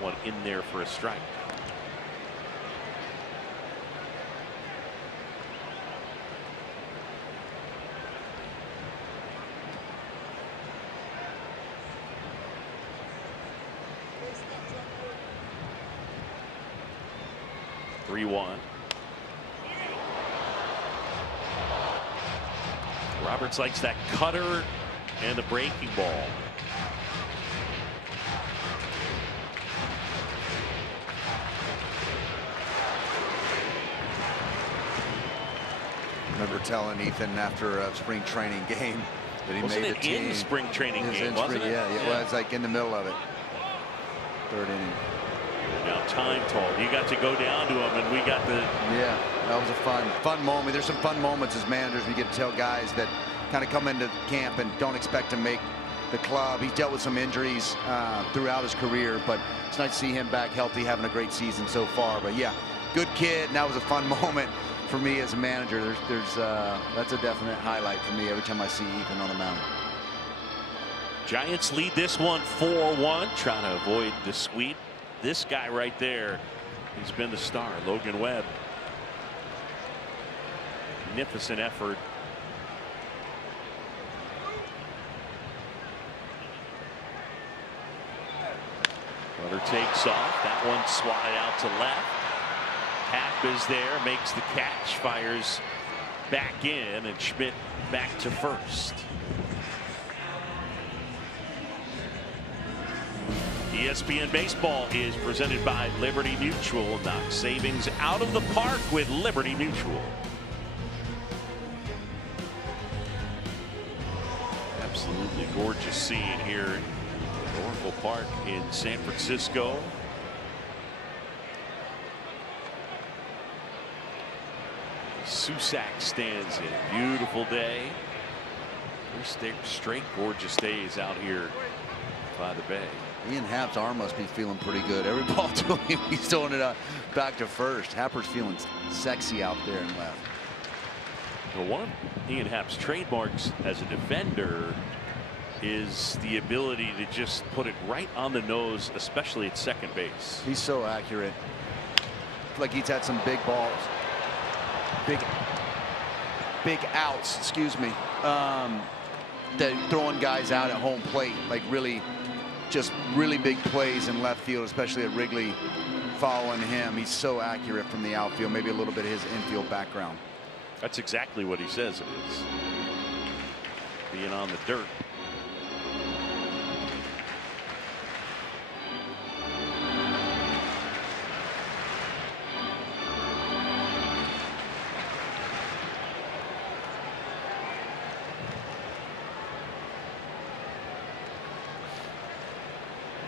One in there for a strike. Roberts likes that cutter and the breaking ball. Remember telling Ethan after a spring training game that he Wasn't made the team. in the spring training game, wasn't it? Yeah, it was like in the middle of it. 3rd inning. Now time told. You got to go down to him, and we got the. Yeah, that was a fun moment. There's some fun moments as managers. We get to tell guys that kind of come into camp and don't expect to make the club. He's dealt with some injuries throughout his career, but it's nice to see him back healthy, having a great season so far. But yeah, good kid, and that was a fun moment for me as a manager. That's a definite highlight for me every time I see Ethan on the mound. Giants lead this one 4-1, trying to avoid the sweep. This guy right there, he's been the star, Logan Webb. Magnificent effort. Runner takes off. That one swatted out to left. Happ is there, makes the catch, fires back in, and Schmidt back to first. ESPN Baseball is presented by Liberty Mutual. Knock savings out of the park with Liberty Mutual. Absolutely gorgeous scene here at Oracle Park in San Francisco. Susac stands in. Beautiful day. Straight gorgeous days out here by the bay. Ian Happ's arm must be feeling pretty good. Every ball to him, he's throwing it up back to first. Happer's feeling sexy out there in left. Well, one of Ian Happ's trademarks as a defender is the ability to just put it right on the nose, especially at second base. He's so accurate. Like he's had some big balls, big outs, excuse me, that throwing guys out at home plate, like really big plays in left field, especially at Wrigley. Following him, he's so accurate from the outfield. Maybe a little bit of his infield background. That's exactly what he says it is. Being on the dirt.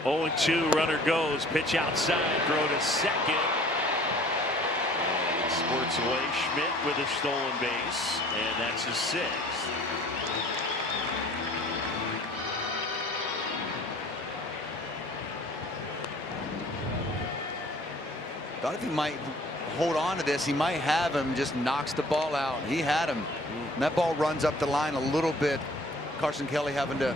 Oh, 2, runner goes, pitch outside, throw to second. And squirts away. Schmidt with a stolen base, and that's his 6th. Thought if he might hold on to this, he might have him, just knocks the ball out. He had him. And that ball runs up the line a little bit. Carson Kelly having to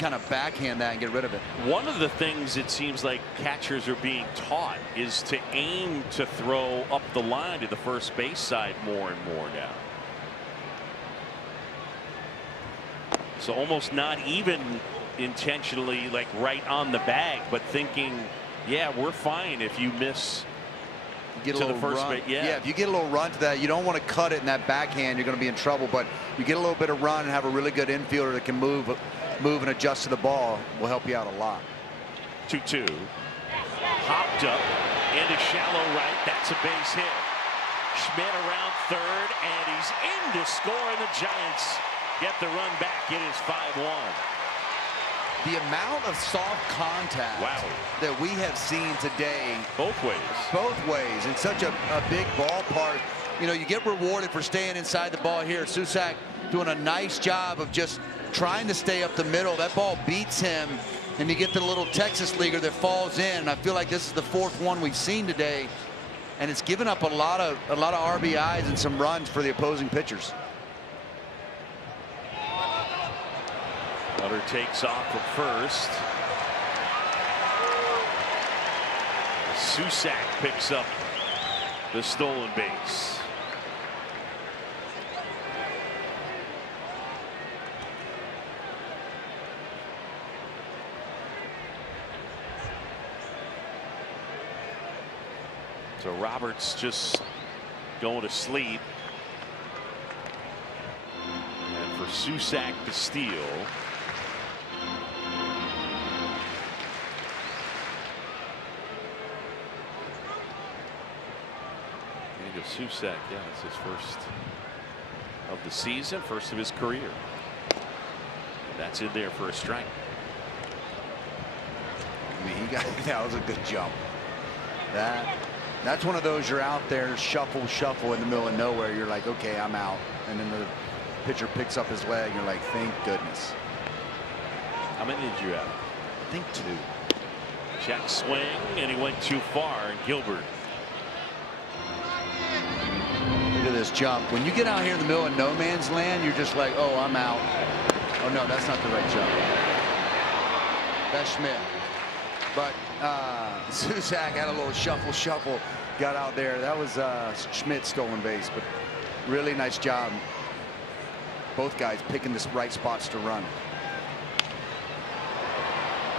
kind of backhand that and get rid of it. One of the things it seems like catchers are being taught is to aim to throw up the line to the first base side more and more now. So almost not even intentionally like right on the bag, but thinking, yeah, we're fine if you miss get to the first base. Yeah, if you get a little run to that, you don't want to cut it in that backhand, you're going to be in trouble. But you get a little bit of run and have a really good infielder that can move and adjust to the ball, will help you out a lot. 2-2. Hopped up into shallow right. That's a base hit. Schmidt around third, and he's in to score, and the Giants get the run back. It is 5-1. The amount of soft contact that we have seen today. Both ways. Both ways. In such a big ballpark. You know, you get rewarded for staying inside the ball here. Susac doing a nice job of just trying to stay up the middle. That ball beats him, and you get the little Texas leaguer that falls in. And I feel like this is the 4th one we've seen today, and it's given up a lot of RBIs and some runs for the opposing pitchers. Runner takes off from first. Susac picks up the stolen base. So Roberts just going to sleep. And for Susac to steal. Daniel Susac, yeah, it's his first of the season, first of his career. And that's in there for a strike. I mean, that was a good jump. That's one of those, you're out there, shuffle in the middle of nowhere. You're like, okay, I'm out. And then the pitcher picks up his leg. And you're like, thank goodness. How many did you have? I think 2. Check swing, and he went too far. And Gilbert. Look at this jump. When you get out here in the middle of no man's land, you're just like, oh, I'm out. Oh, no, that's not the right jump. That's Schmidt. But Susac had a little shuffle, got out there. That was Schmidt's stolen base, but really nice job. Both guys picking the right spots to run.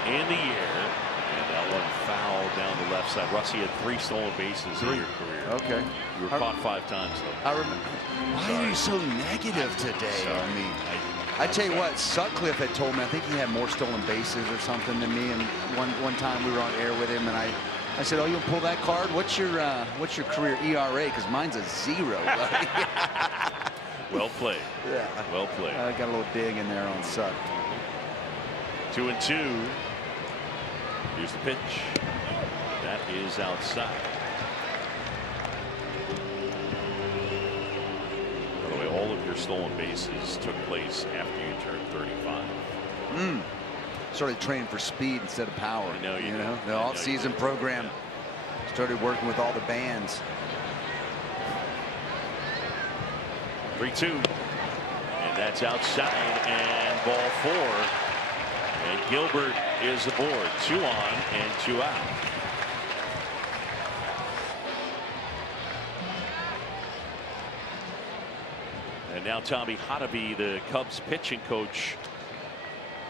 In the air, and that one foul down the left side. Russ, he had 3 stolen bases in your career. Okay. You were caught 5 times, though. I remember. Why are you so negative today? Sorry. I mean, I tell you what, Sutcliffe had told me, I think he had more stolen bases or something than me. And one time we were on air with him, and I said, "Oh, you'll pull that card? What's your career ERA? Because mine's a 0." Well played. Yeah. Well played. I got a little dig in there on Sut. 2-2. Here's the pitch. That is outside. By the way, all of your stolen bases took place after you turned 35. Started training for speed instead of power. I know you know, did. the off-season program. Started working with all the bands. 3-2. And that's outside and ball 4. And Gilbert is aboard. 2 on and 2 out. And now Tommy Hotovy, the Cubs pitching coach,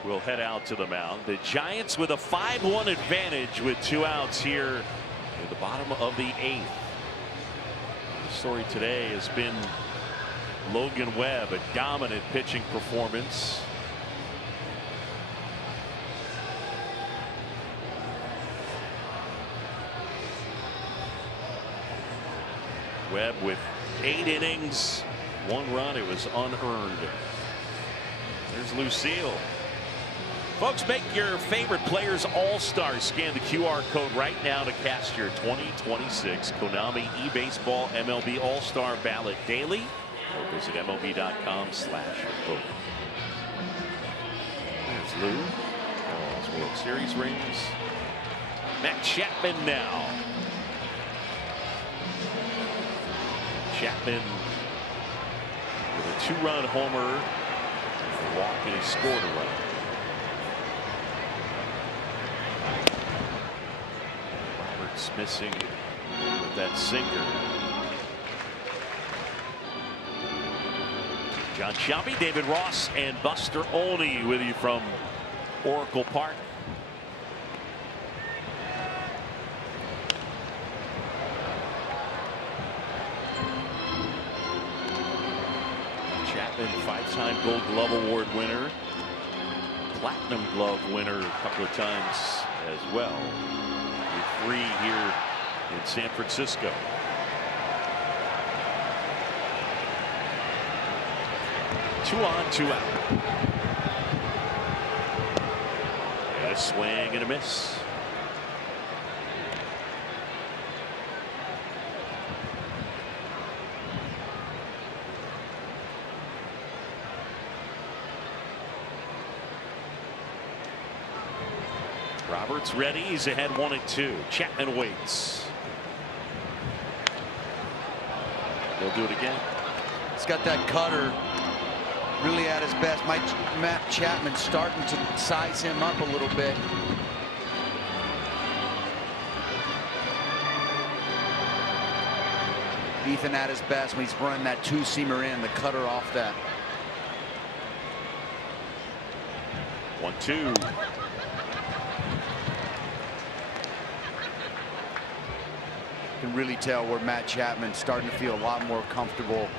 will head out to the mound. The Giants with a 5-1 advantage with 2 outs here in the bottom of the 8th. The story today has been Logan Webb, a dominant pitching performance. Webb with 8 innings, 1 run. It was unearned. There's Lucille. Folks, make your favorite players all-stars. Scan the QR code right now to cast your 2026 Konami eBaseball MLB All-Star Ballot daily, or visit MLB.com/vote. There's Lou. His World Series rings. Matt Chapman now. Chapman with a 2-run homer, a walk, and he scored a run. Roberts missing with that sinker. John Shelby, David Ross, and Buster Olney with you from Oracle Park. Chapman, 5-time Gold Glove Award winner, Platinum Glove winner a couple of times as well, with 3 here in San Francisco. Two on, 2 out. And a swing and a miss. Roberts ready. He's ahead 1-2. Chapman waits. He'll do it again. He's got that cutter really at his best. Matt Chapman starting to size him up a little bit. Ethan at his best when he's running that 2-seamer in, the cutter off that. 1-2. Can really tell where Matt Chapman's starting to feel a lot more comfortable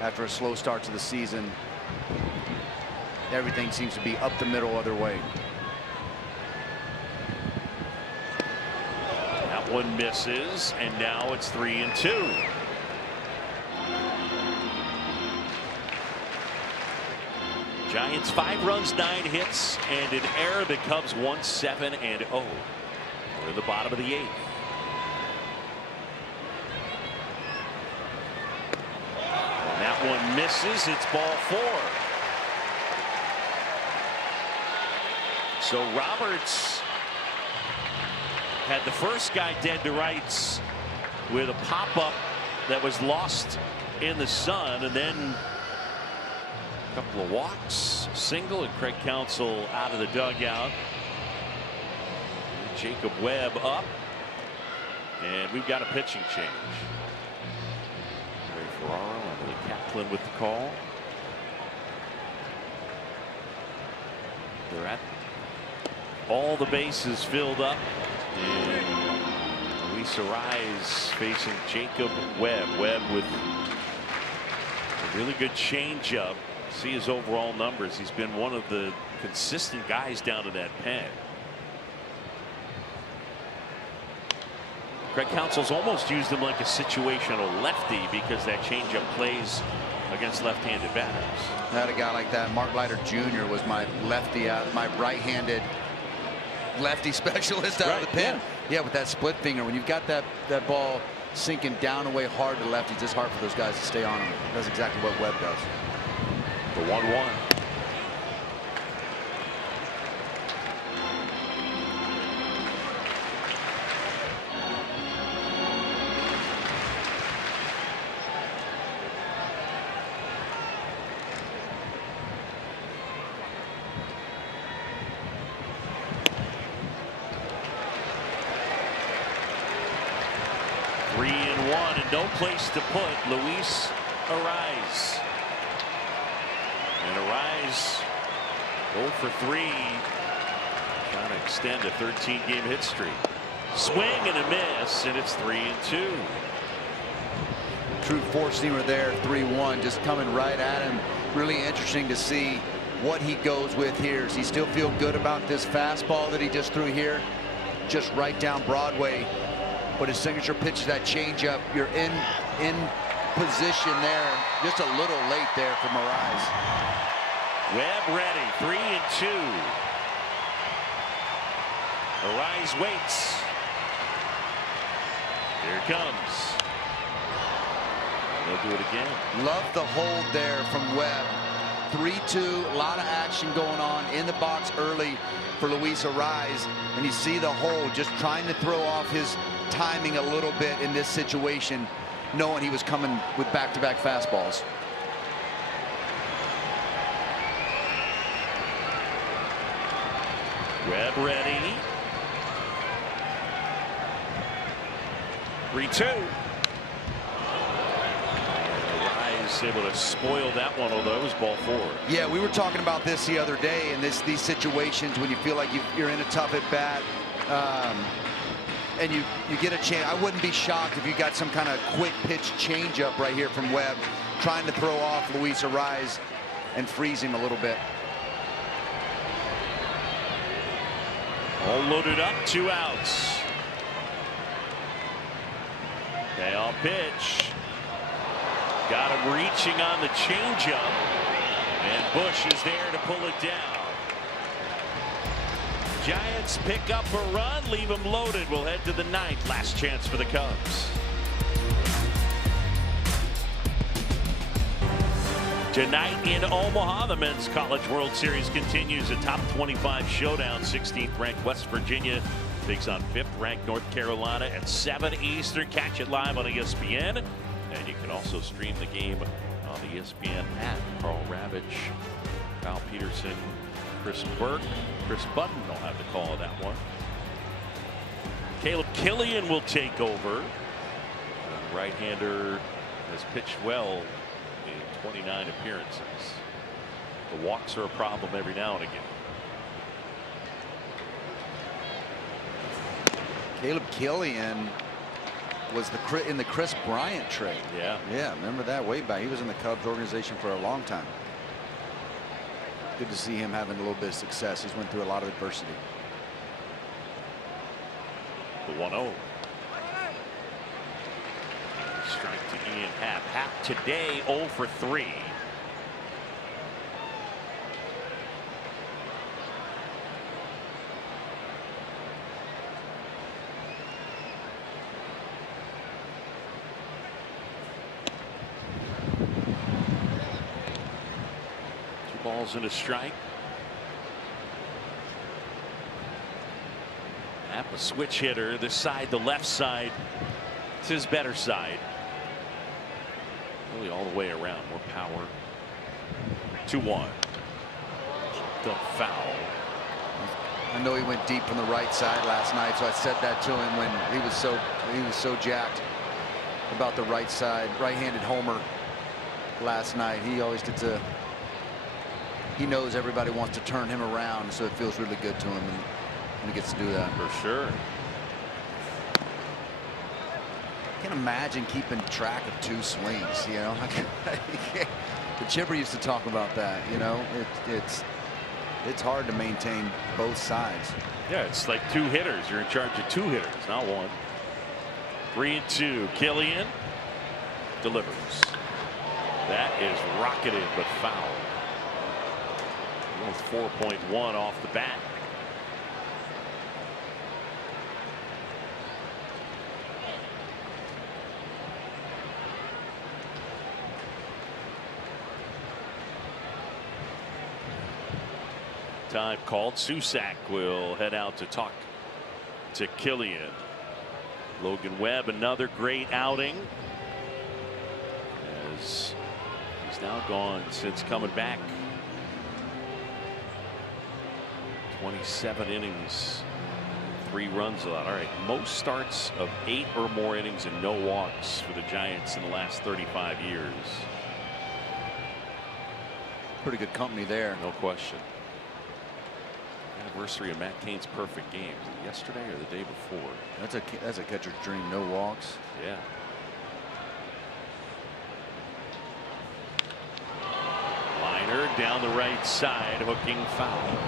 after a slow start to the season. Everything seems to be up the middle other way. That one misses, and now it's 3-2. Giants 5 runs, 9 hits, and an error. The Cubs 1-7-0. We're in the bottom of the 8th. That one misses. It's ball 4. So Roberts had the first guy dead to rights with a pop-up that was lost in the sun, and then a couple of walks, single, and Craig Counsell out of the dugout. Jacob Webb up, and we've got a pitching change. Ferraro and Lee Kaplan with the call. They're at all the bases filled up, and Luis Arraez facing Jacob Webb. Webb with a really good changeup. See his overall numbers. He's been one of the consistent guys down to that pen. Craig Counsell's almost used him like a situational lefty because that changeup plays against left-handed batters. I had a guy like that. Mark Leiter Jr. was my lefty, my right-handed lefty specialist out of the pen. Yeah, with that split finger. When you've got that ball sinking down away hard to lefties. It's hard for those guys to stay on him. That's exactly what Webb does. The 1-1. No place to put Luis Arraez. And Arraez 0 for 3. Trying to extend a 13-game hit streak. Swing and a miss, and it's 3-2. True four-seamer there, 3-1, just coming right at him. Really interesting to see what he goes with here. Does he still feel good about this fastball that he just threw here? Just right down Broadway. But his signature pitch is that changeup. You're in position there. Just a little late there for Arraez. Webb ready, 3-2. Arraez waits. Here it comes. They'll do it again. Love the hold there from Webb. 3-2, a lot of action going on in the box early for Luis Arraez. And you see the hold, just trying to throw off his timing a little bit in this situation, knowing he was coming with back-to-back fastballs. Webb ready. 3-2. Arraez able to spoil that one, although it was ball 4. Yeah, we were talking about this the other day, and these situations when you feel like you're in a tough at bat. And you get a chance. I wouldn't be shocked if you got some kind of quick pitch changeup right here from Webb, trying to throw off Luis Arraez and freeze him a little bit. All loaded up, 2 outs. Payoff pitch. Got him reaching on the changeup, and Bush is there to pull it down. Giants pick up a run, leave them loaded. We'll head to the 9th. Last chance for the Cubs. Tonight in Omaha, the Men's College World Series continues. A top 25 showdown. 16th ranked West Virginia takes on 5th ranked North Carolina at 7 Eastern. Catch it live on ESPN. And you can also stream the game on the ESPN app. Carl Ravitch, Kyle Peterson, Chris Burke, Chris Button will have the call of that one. Caleb Killian will take over. The right-hander has pitched well in 29 appearances. The walks are a problem every now and again. Caleb Killian was in the Chris Bryant trade. Yeah. Yeah, remember that way back. He was in the Cubs organization for a long time. Good to see him having a little bit of success. He's went through a lot of adversity. The 1-0. Strike to Ian Happ. Happ today 0 for 3. Balls and a strike. Happ a switch hitter. This side, the left side, it's his better side. Really all the way around. More power. 2-1. The foul. I know he went deep from the right side last night, so I said that to him when he was so jacked about the right side, right-handed homer last night. He always gets a. He knows everybody wants to turn him around, so it feels really good to him when he gets to do that. For sure. I can't imagine keeping track of 2 swings, you know. The Chipper used to talk about that, you know. It's hard to maintain both sides. Yeah, it's like 2 hitters. You're in charge of 2 hitters, not 1. 3-2. Killian delivers. That is rocketed but foul. 4.1 off the bat. Time called. Susac will head out to talk to Killian. Logan Webb, another great outing, as he's now gone since coming back. 27 innings, 3 runs allowed. All right, most starts of 8 or more innings and no walks for the Giants in the last 35 years. Pretty good company there. No question. Anniversary of Matt Cain's perfect game. Was it yesterday or the day before? That's a catcher's dream. No walks. Yeah. Liner down the right side, hooking foul.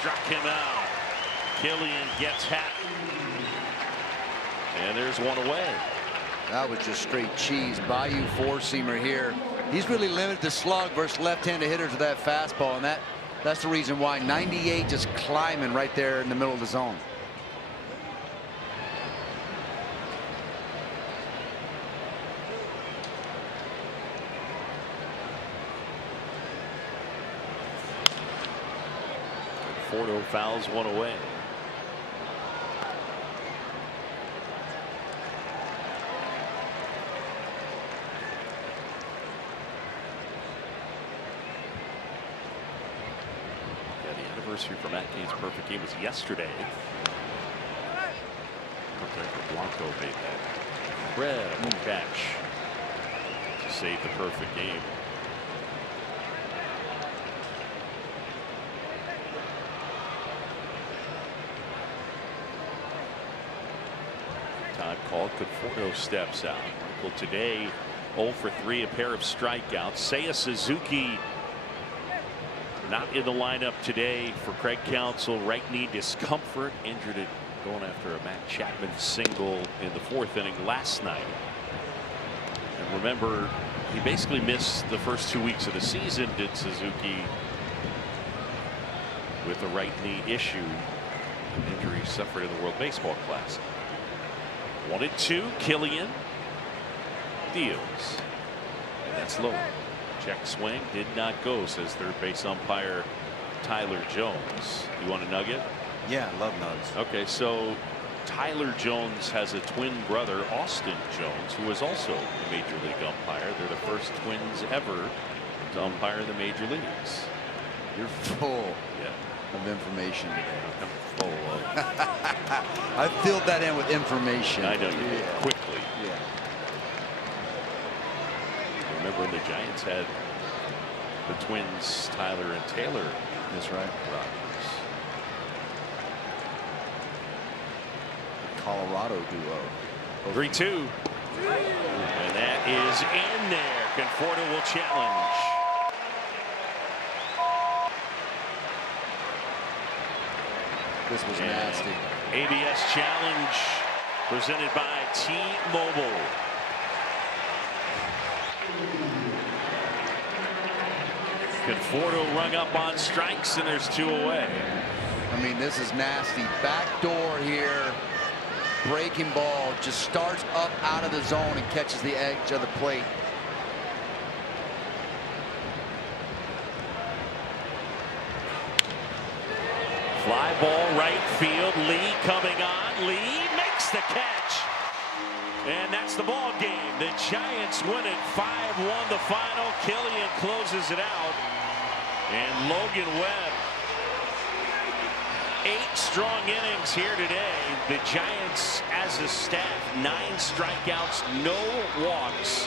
Struck him out. Killian gets hat. And there's one away. That was just straight cheese. Bayou four-seamer here. He's really limited the slug versus left-handed hitters with that fastball, and that's the reason why. 98 just climbing right there in the middle of the zone. Conforto fouls one away. Yeah, the anniversary for Matt Cain's perfect game was yesterday. Looks like Blanco made that incredible catch to save the perfect game. Time called. Conforto steps out. Michael today 0 for 3, a pair of strikeouts. Seiya Suzuki not in the lineup today for Craig Counsell. Right knee discomfort, injured it going after a Matt Chapman single in the 4th inning last night. And remember, he basically missed the first 2 weeks of the season, did Suzuki, with a right knee issue, an injury suffered in the World Baseball Classic. 1-2, Killian deals, and that's low. Check swing did not go, says third base umpire Tyler Jones. You want a nugget? Yeah, I love nugs. Okay, so Tyler Jones has a twin brother, Austin Jones, who is also a major league umpire. They're the first twins ever to umpire in the major leagues. You're full of information today. Full of. I filled that in with information. I know you did quickly. Yeah. Remember when the Giants had the twins, Tyler and Taylor. That's right. Rogers. Colorado duo. 3-2. And that is in there. Conforto will challenge. This was nasty. ABS challenge presented by T-Mobile. Conforto rung up on strikes, and there's 2 away. I mean, this is nasty. Back door here. Breaking ball just starts up out of the zone and catches the edge of the plate. Fly ball right field. Lee coming on. Lee makes the catch. And that's the ball game. The Giants win it 5-1 the final. Killian closes it out. And Logan Webb. 8 strong innings here today. The Giants as a staff, 9 strikeouts, no walks.